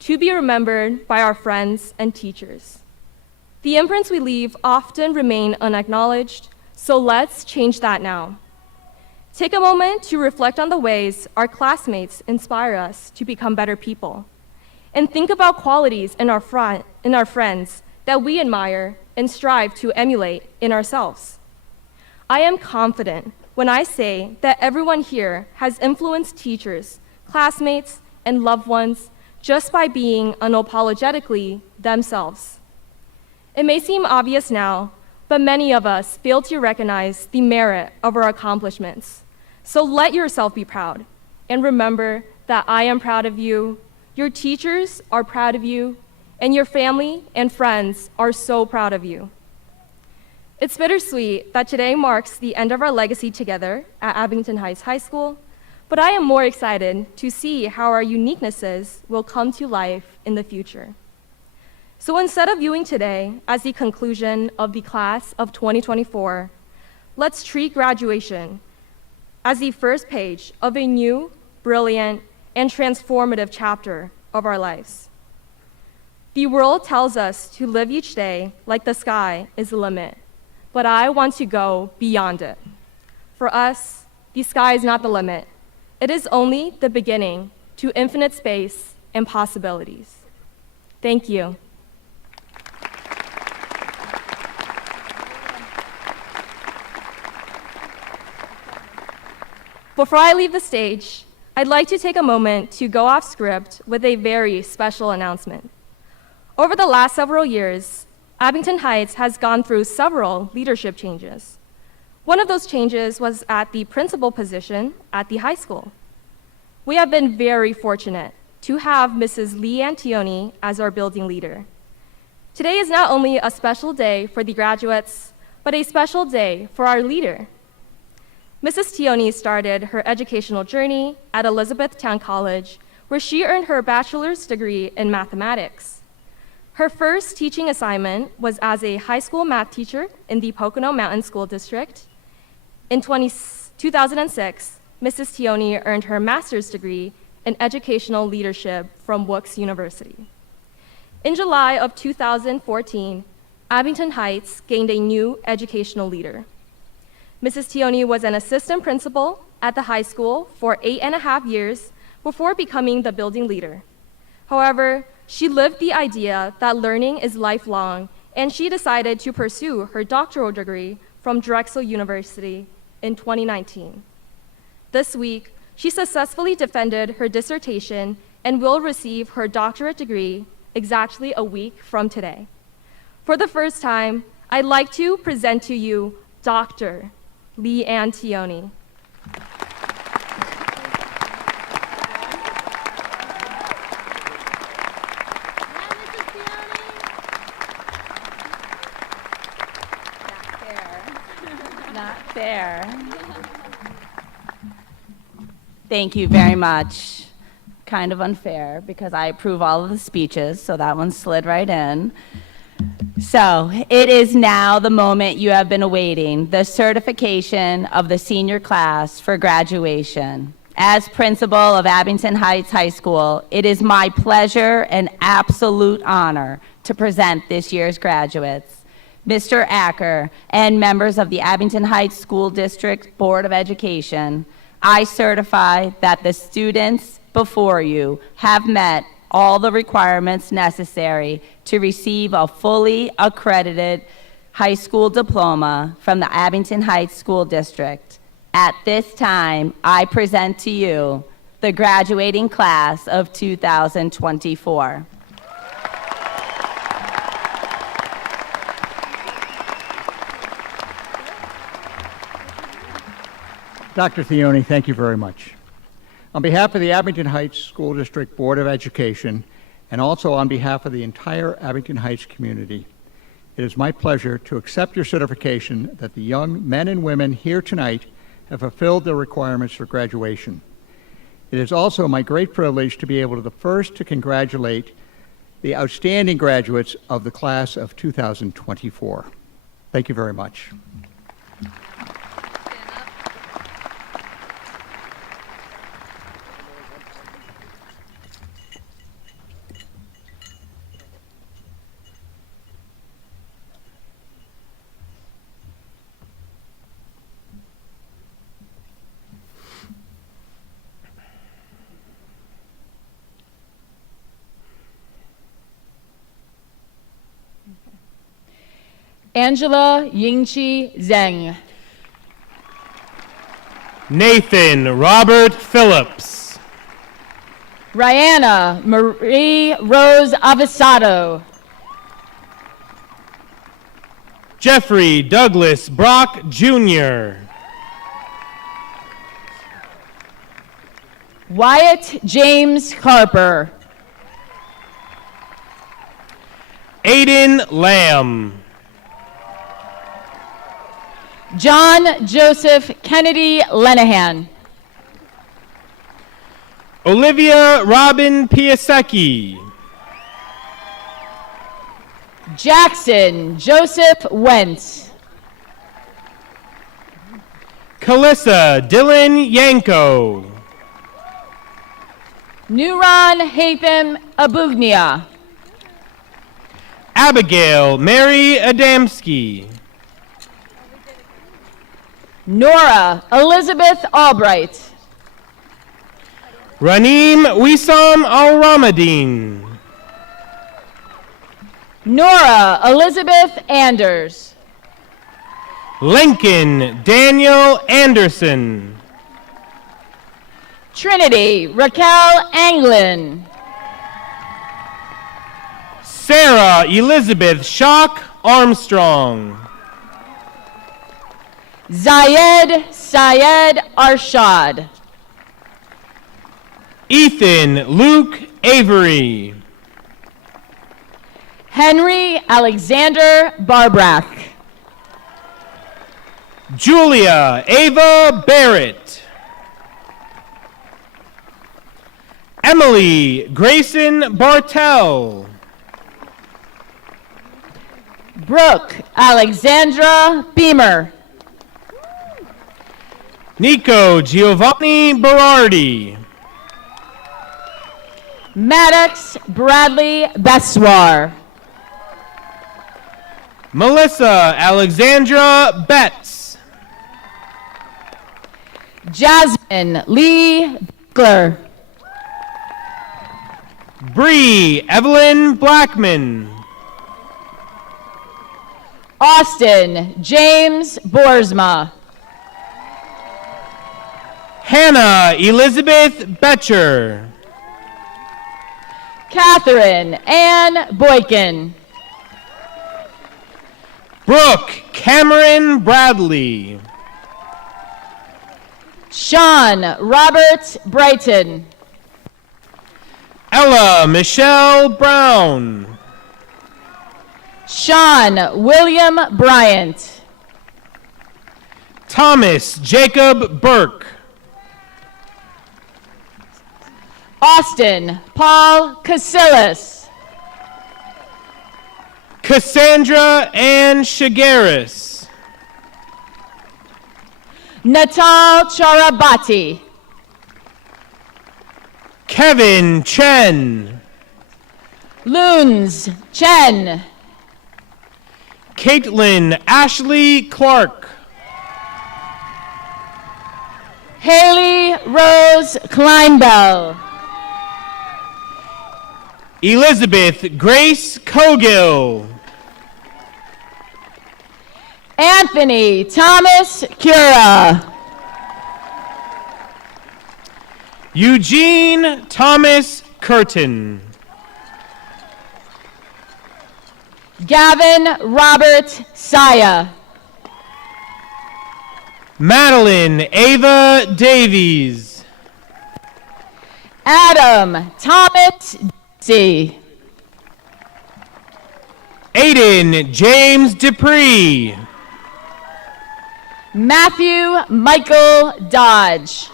to be remembered by our friends and teachers. The imprints we leave often remain unacknowledged, so let's change that now. Take a moment to reflect on the ways our classmates inspire us to become better people, and think about qualities in our friends that we admire and strive to emulate in ourselves. I am confident when I say that everyone here has influenced teachers, classmates, and loved ones just by being unapologetically themselves. It may seem obvious now, but many of us fail to recognize the merit of our accomplishments. So let yourself be proud, and remember that I am proud of you, your teachers are proud of you, and your family and friends are so proud of you. It's bittersweet that today marks the end of our legacy together at Abington Heights High School, but I am more excited to see how our uniquenesses will come to life in the future. So instead of viewing today as the conclusion of the class of 2024, let's treat graduation as the first page of a new, brilliant, and transformative chapter of our lives. The world tells us to live each day like the sky is the limit, but I want to go beyond it. For us, the sky is not the limit. It is only the beginning to infinite space and possibilities. Thank you. Before I leave the stage, I'd like to take a moment to go off script with a very special announcement. Over the last several years, Abington Heights has gone through several leadership changes. One of those changes was at the principal position at the high school. We have been very fortunate to have Mrs. Lee Antione as our building leader. Today is not only a special day for the graduates, but a special day for our leader. Mrs. Tione started her educational journey at Elizabethtown College, where she earned her bachelor's degree in mathematics. Her first teaching assignment was as a high school math teacher in the Pocono Mountain School District. In 2006, Mrs. Tione earned her master's degree in educational leadership from Wooks University. In July of 2014, Abington Heights gained a new educational leader. Mrs. Tione was an assistant principal at the high school for 8.5 years before becoming the building leader. However, she lived the idea that learning is lifelong, and she decided to pursue her doctoral degree from Drexel University in 2019. This week, she successfully defended her dissertation and will receive her doctorate degree exactly a week from today. For the first time, I'd like to present to you Dr. Lee Antione. Not fair. Thank you very much. Kind of unfair because I approve all of the speeches, so that one slid right in. So it is now the moment you have been awaiting, the certification of the senior class for graduation. As principal of Abington Heights High School, it is my pleasure and absolute honor to present this year's graduates. Mr. Acker and members of the Abington Heights School District Board of Education, I certify that the students before you have met all the requirements necessary to receive a fully accredited high school diploma from the Abington Heights School District. At this time, I present to you the graduating class of 2024. Dr. Thione, thank you very much. On behalf of the Abington Heights School District Board of Education, and also on behalf of the entire Abington Heights community, it is my pleasure to accept your certification that the young men and women here tonight have fulfilled their requirements for graduation. It is also my great privilege to be able to the first to congratulate the outstanding graduates of the class of 2024. Thank you very much. Angela Yingqi Zheng. Nathan Robert Phillips. Rihanna Marie Rose Avesado. Jeffrey Douglas Brock Jr. Wyatt James Carper. Aiden Lamb. John Joseph Kennedy Lenahan. Olivia Robin Piasecki. Jackson Joseph Wentz. Kalissa Dylan Yanko. Nuron Hatham Abugnia. Abigail Mary Adamski. Nora Elizabeth Albright. Raneem Wissam Al-Ramadeen. Nora Elizabeth Anders. Lincoln Daniel Anderson. Trinity Raquel Anglin. Sarah Elizabeth Shock Armstrong. Zayed Syed Arshad. Ethan Luke Avery. Henry Alexander Barbrack. Julia Ava Barrett. Emily Grayson Bartell. Brooke Alexandra Beamer. Nico Giovanni Berardi. Maddox Bradley Beswar. Melissa Alexandra Betts. Jasmine Lee Bickler. Bree Evelyn Blackman. Austin James Boersma. Hannah Elizabeth Betcher. Catherine Ann Boykin. Brooke Cameron Bradley. Sean Robert Brighton. Ella Michelle Brown. Sean William Bryant. Thomas Jacob Burke. Austin Paul Casillas. Cassandra Ann Shigaris. Natal Charabati. Kevin Chen. Loons Chen. Caitlin Ashley Clark. Haley Rose Kleinbell. Elizabeth Grace Cogill. Anthony Thomas Cura. Eugene Thomas Curtin. Gavin Robert Saya. Madeline Ava Davies. Adam Thomas C. Aiden James Dupree. Matthew Michael Dodge.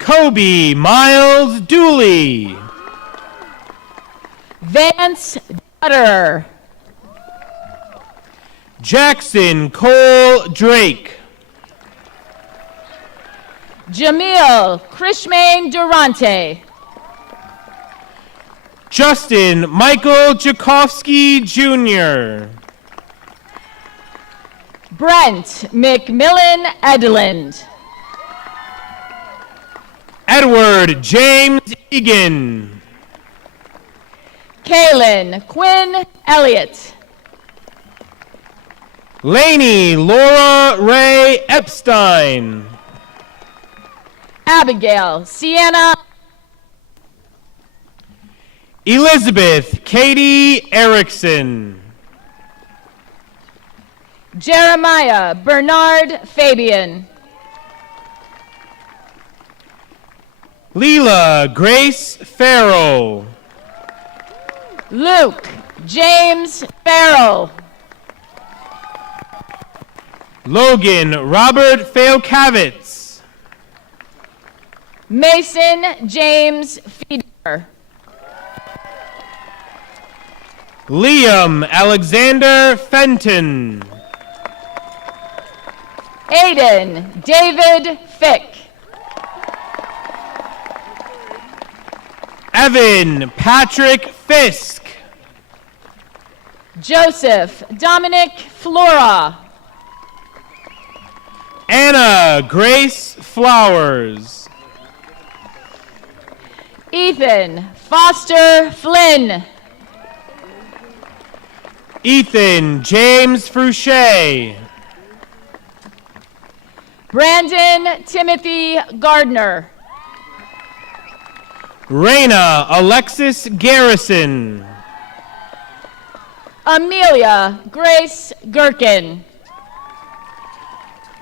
Kobe Miles Dooley. Vance Dutter. Jackson Cole Drake. Jamil Krishmain Durante. Justin Michael Jakovsky Jr. Brent McMillan Edland. Edward James Egan. Kaylin Quinn Elliott. Lainey Laura Ray Epstein. Abigail Sienna. Elizabeth Katie Erickson. Jeremiah Bernard Fabian. Leela Grace Farrell. Luke James Farrell. Logan Robert Failkavitz. Mason James Feeder. Liam Alexander Fenton. Aiden David Fick. Evan Patrick Fisk. Joseph Dominic Flora. Anna Grace Flowers. Ethan Foster Flynn. Ethan James Frouchet. Brandon Timothy Gardner. Raina Alexis Garrison. Amelia Grace Gherkin.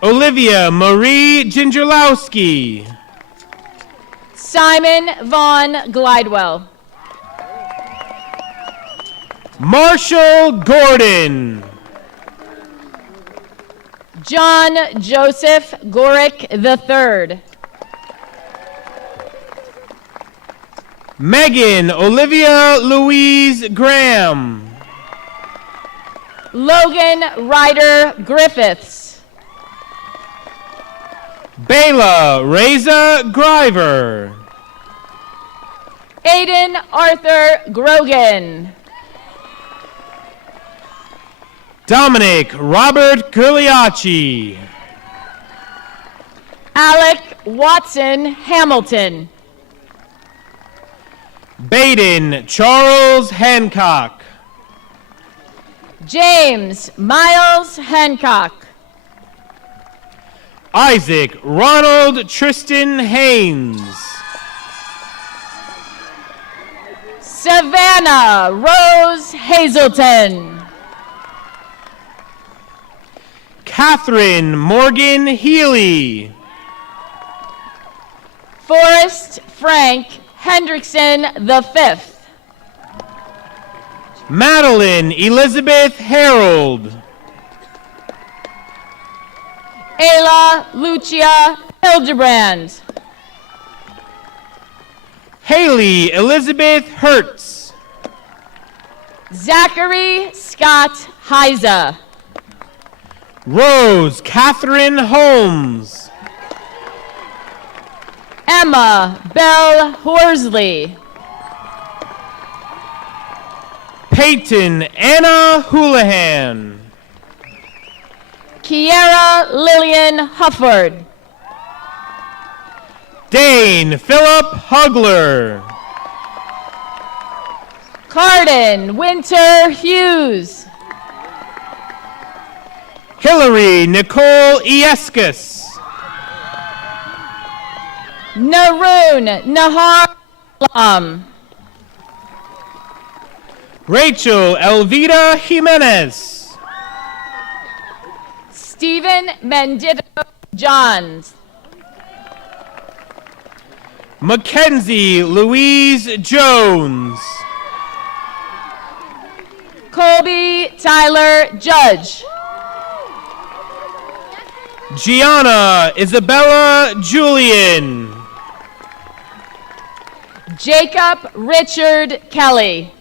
Olivia Marie Gingerlowski. Simon Vaughn Glidewell. Marshall Gordon. John Joseph Gorick III. Megan Olivia Louise Graham. Logan Ryder Griffiths. Bayla Reza Griver. Aiden Arthur Grogan. Dominic Robert Gugliacci. Alec Watson Hamilton. Baden Charles Hancock. James Miles Hancock. Isaac Ronald Tristan Haynes. Savannah Rose Hazelton. Catherine Morgan Healy. Forrest Frank Hendrickson V. Madeline Elizabeth Harold. Ayla Lucia Hildebrand. Haley Elizabeth Hertz. Zachary Scott Heiza. Rose Catherine Holmes. Emma Bell Horsley. Peyton Anna Houlihan. Kiera Lillian Hufford. Dane Philip Hugler. Carden Winter Hughes. Hillary Nicole Iescus. Naroon Nahar Lam. Rachel Elvita Jimenez. Stephen Mendito Johns. Mackenzie Louise Jones. Colby Tyler Judge. Gianna Isabella Julian. Jacob Richard Kelly.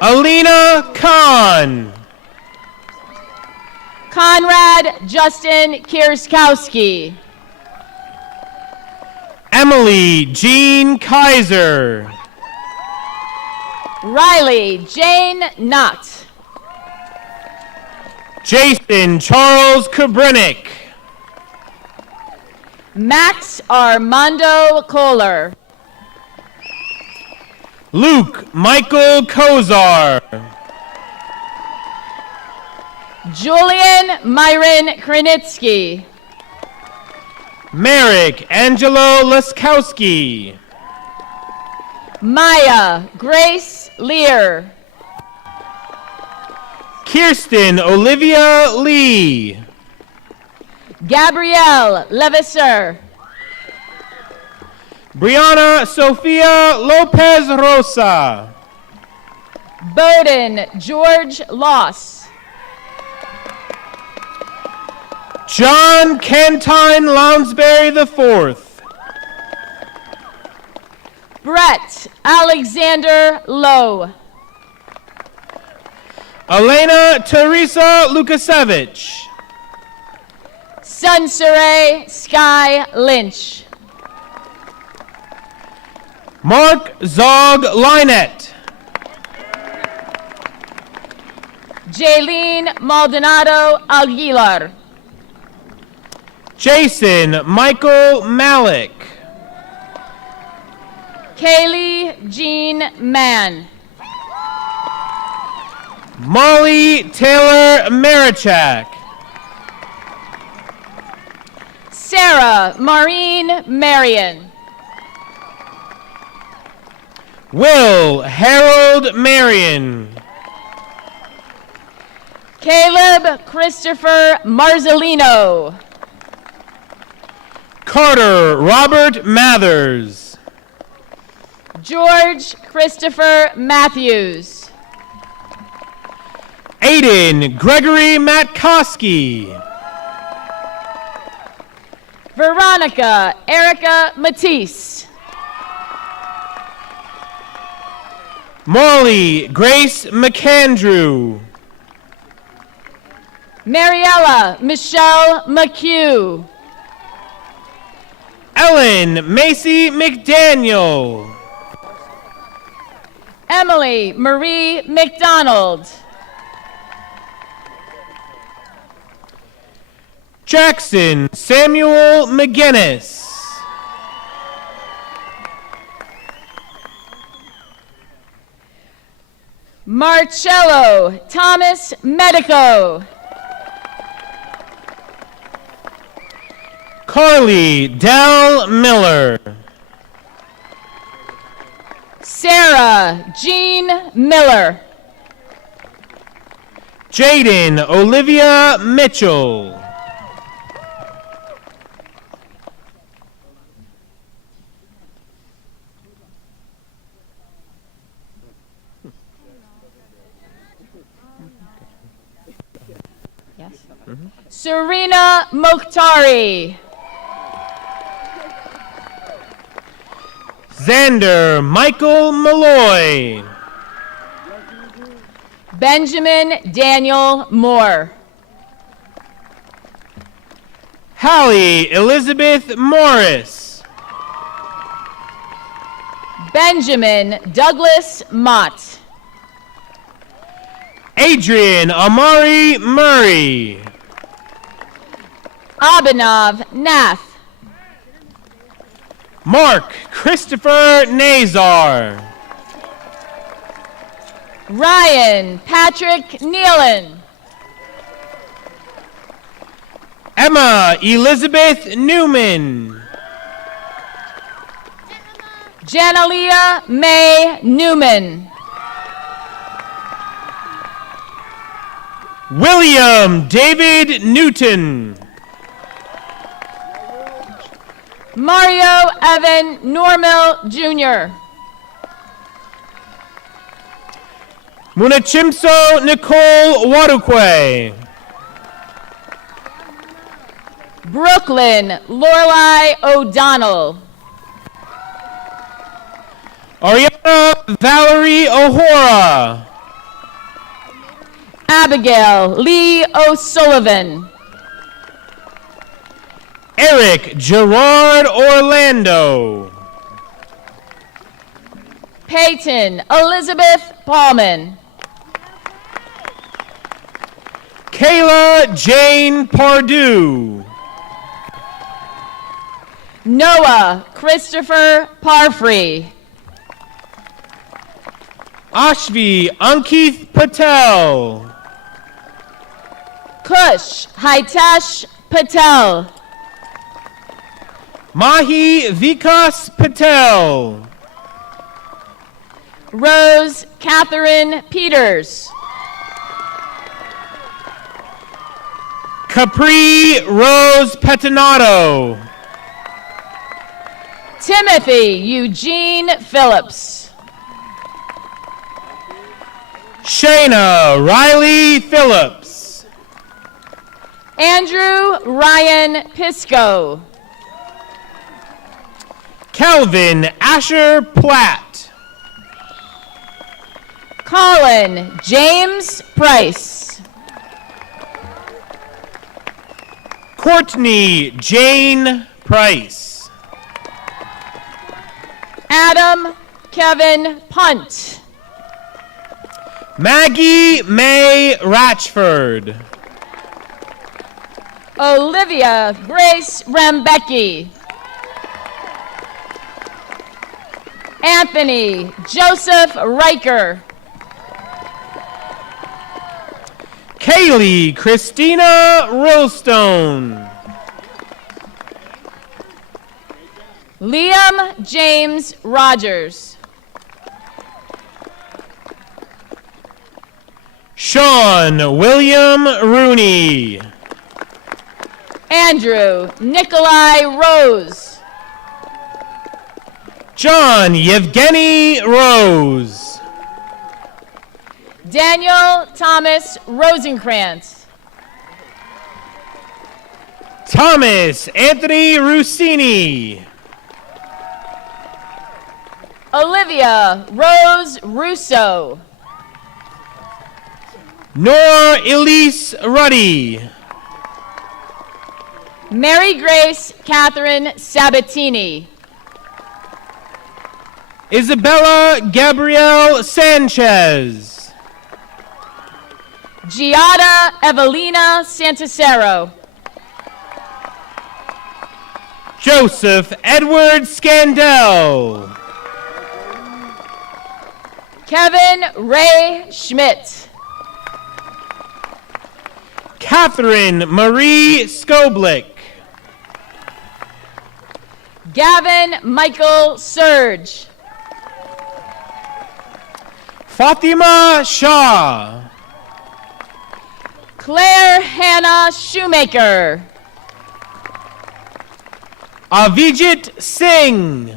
Alina Khan. Conrad Justin Kierskowski. Emily Jean Kaiser. Riley Jane Knott. Jason Charles Kabrinik. Max Armando Kohler. Luke Michael Kozar. Julian Myron Krenitsky. Merrick Angelo Laskowski. Maya Grace Lear. Kirsten Olivia Lee. Gabrielle Levisser. Brianna Sofia Lopez Rosa. Bowden George Loss. John Cantine Lounsbury IV. Brett Alexander Lowe. Elena Teresa Lukasevich. Sunsere Sky Lynch. Mark Zog Linet. Jaylene Maldonado Aguilar. Jason Michael Malik. Kaylee Jean Mann. Molly Taylor Marichak. Sarah Maureen Marion. Will Harold Marion. Caleb Christopher Marzolino. Carter Robert Mathers. George Christopher Matthews. Aiden Gregory Matkoski. Veronica Erica Matisse. Molly Grace McAndrew. Mariella Michelle McHugh. Ellen Macy McDaniel. Emily Marie McDonald. Jackson Samuel McGinnis. Marcello Thomas Medico. Carly Dell Miller. Sarah Jean Miller. Jaden Olivia Mitchell. Serena Mokhtari. Xander Michael Malloy. Benjamin Daniel Moore. Hallie Elizabeth Morris. Benjamin Douglas Mott. Adrian Amari Murray. Abhinav Nath. Mark Christopher Nazar. Ryan Patrick Nealon. Emma Elizabeth Newman. Janalia May Newman. William David Newton. Mario Evan Normil Jr. Munachimso Nicole Wadukwe. Brooklyn Lorelai O'Donnell. Ariana Valerie O'Hora. Abigail Lee O'Sullivan. Eric Gerard Orlando. Peyton Elizabeth Paulman. Kayla Jane Pardue. Noah Christopher Parfrey. Ashvi Ankith Patel. Kush Hitesh Patel. Mahi Vikas Patel. Rose Catherine Peters. Capri Rose Petinato. Timothy Eugene Phillips. Shayna Riley Phillips. Andrew Ryan Pisco. Calvin Asher Platt. Colin James Price. Courtney Jane Price. Adam Kevin Punt. Maggie May Ratchford. Olivia Grace Rembecki. Anthony Joseph Riker. Kaylee Christina Rillstone. Liam James Rogers. Sean William Rooney. Andrew Nikolai Rose. John Yevgeny Rose. Daniel Thomas Rosenkrantz. Thomas Anthony Rossini. Olivia Rose Russo. Nora Elise Ruddy. Mary Grace Catherine Sabatini. Isabella Gabrielle Sanchez. Giada Evelina Santasero. Joseph Edward Scandell. Kevin Ray Schmidt. Catherine Marie Skoblick. Gavin Michael Surge. Fatima Shah. Claire Hannah Shoemaker. Avijit Singh.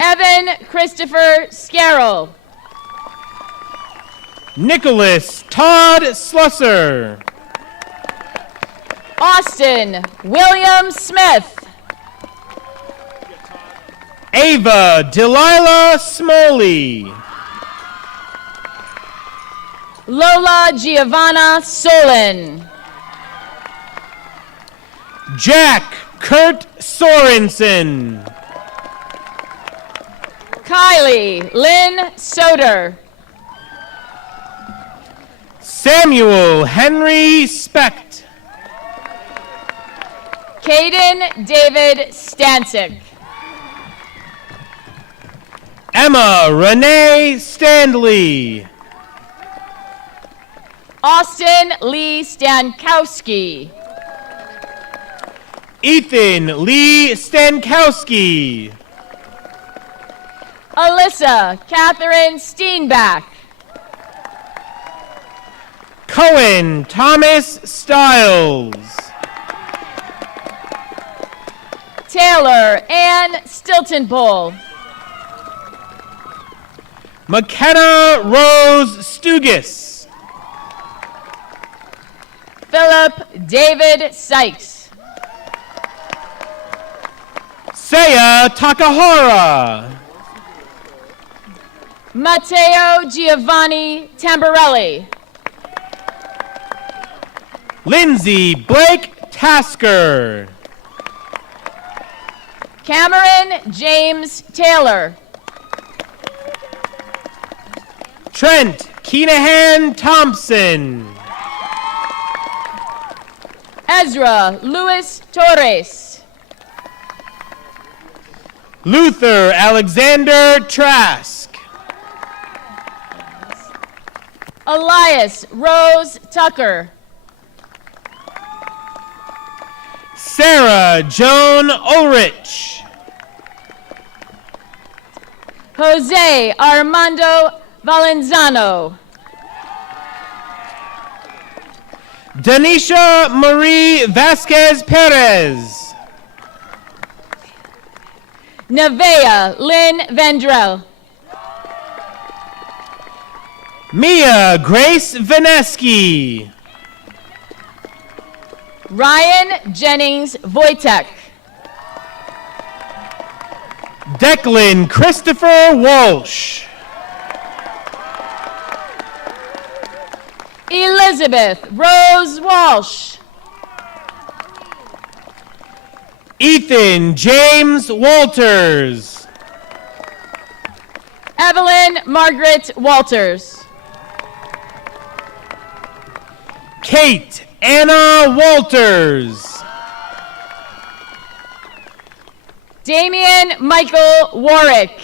Evan Christopher Scarroll. Nicholas Todd Slusser. Austin William Smith. Ava Delilah Smoley. Lola Giovanna Solon. Jack Kurt Sorensen. Kylie Lynn Soder. Samuel Henry Specht. Caden David Stancic. Emma Renee Standley. Austin Lee Stankowski. Ethan Lee Stankowski. Alyssa Catherine Steenback. Cohen Thomas Stiles. Taylor Ann Stiltonpole. McKenna Rose Stugas. Philip David Sykes. Saya Takahara. Matteo Giovanni Tamborelli. Lindsay Blake Tasker. Cameron James Taylor. Trent Keenahan Thompson. Ezra Luis Torres. Luther Alexander Trask. Elias Rose Tucker. Sarah Joan Ulrich. Jose Armando Valenzano. Denisha Marie Vasquez Perez. Nevea Lynn Vendrell. Mia Grace Vaneski. Ryan Jennings Wojtek. Declan Christopher Walsh. Elizabeth Rose Walsh. Ethan James Walters. Evelyn Margaret Walters. Kate Anna Walters. Damian Michael Warwick.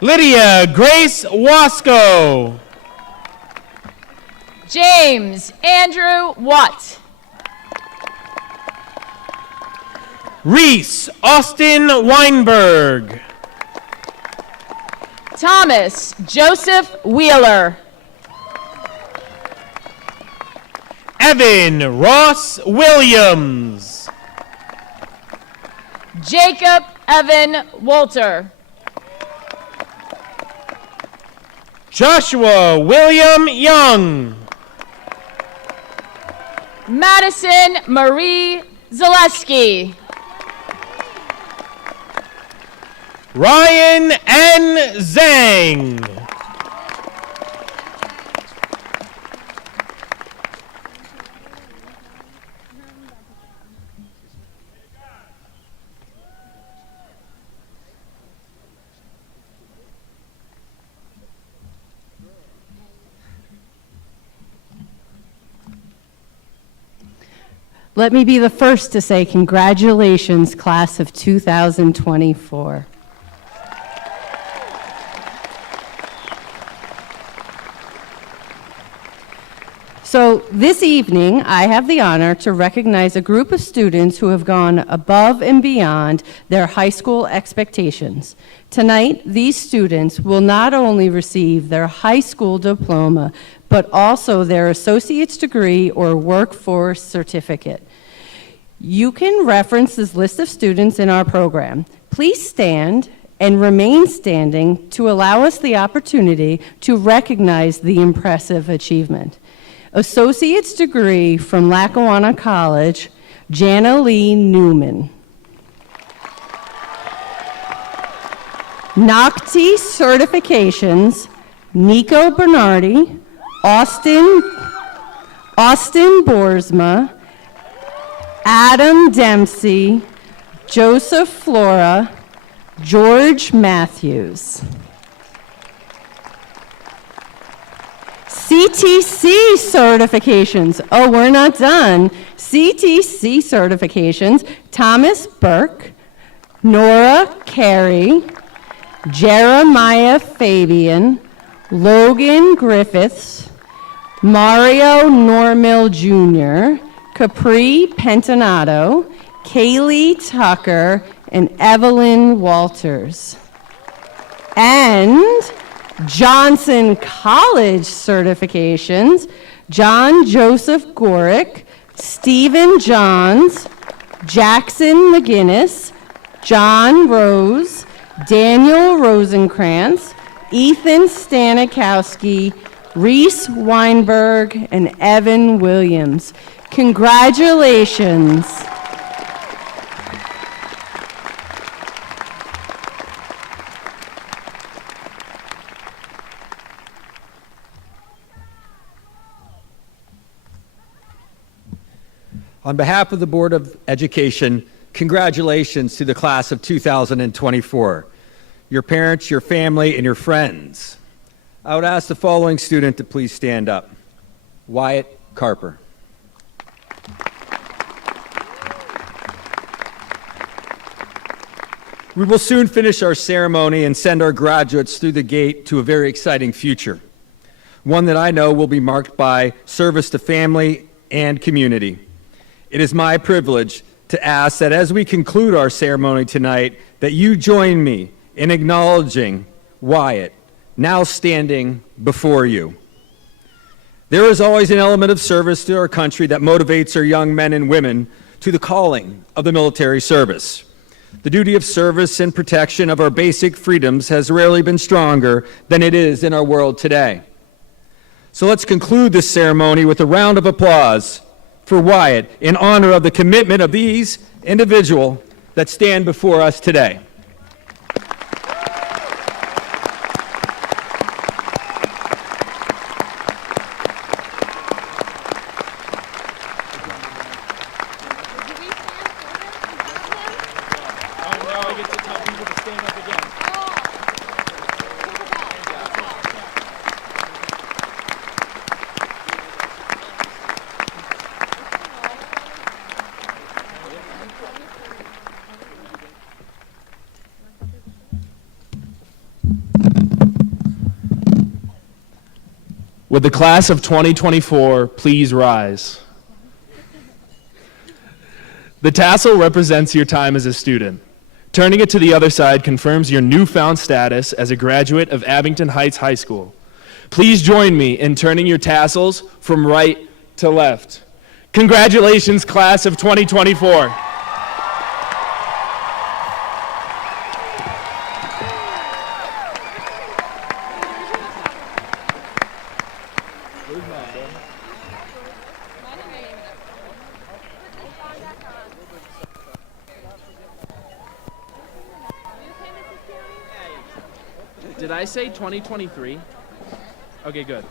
Lydia Grace Wasco. James Andrew Watt. Reese Austin Weinberg. Thomas Joseph Wheeler. Evan Ross Williams. Jacob Evan Walter. Joshua William Young. Madison Marie Zaleski. Ryan N. Zhang. Let me be the first to say congratulations, class of 2024. So this evening, I have the honor to recognize a group of students who have gone above and beyond their high school expectations. Tonight, these students will not only receive their high school diploma, but also their associate's degree or workforce certificate. You can reference this list of students in our program. Please stand and remain standing to allow us the opportunity to recognize the impressive achievement. Associate's degree from Lackawanna College, Jana Lee Newman. NOCTI certifications, Nico Bernardi, Austin Boersma, Adam Dempsey, Joseph Flora, George Matthews. CTC certifications. Oh, we're not done. CTC certifications, Thomas Burke, Nora Carey, Jeremiah Fabian, Logan Griffiths, Mario Normill Jr., Capri Pentanato, Kaylee Tucker, and Evelyn Walters. And Johnson College certifications, John Joseph Gorick, Stephen Johns, Jackson McGinnis, John Rose, Daniel Rosenkrantz, Ethan Stanikowski, Reese Weinberg, and Evan Williams. Congratulations. On behalf of the Board of Education, congratulations to the class of 2024, your parents, your family, and your friends. I would ask the following student to please stand up. Wyatt Carper. We will soon finish our ceremony and send our graduates through the gate to a very exciting future, one that I know will be marked by service to family and community. It is my privilege to ask that as we conclude our ceremony tonight, that you join me in acknowledging Wyatt, now standing before you. There is always an element of service to our country that motivates our young men and women to the calling of the military service. The duty of service and protection of our basic freedoms has rarely been stronger than it is in our world today. So let's conclude this ceremony with a round of applause for Wyatt in honor of the commitment of these individuals that stand before us today. Would the class of 2024 please rise? The tassel represents your time as a student. Turning it to the other side confirms your newfound status as a graduate of Abington Heights High School. Please join me in turning your tassels from right to left. Congratulations, class of 2024. Did I say 2023? Okay, good.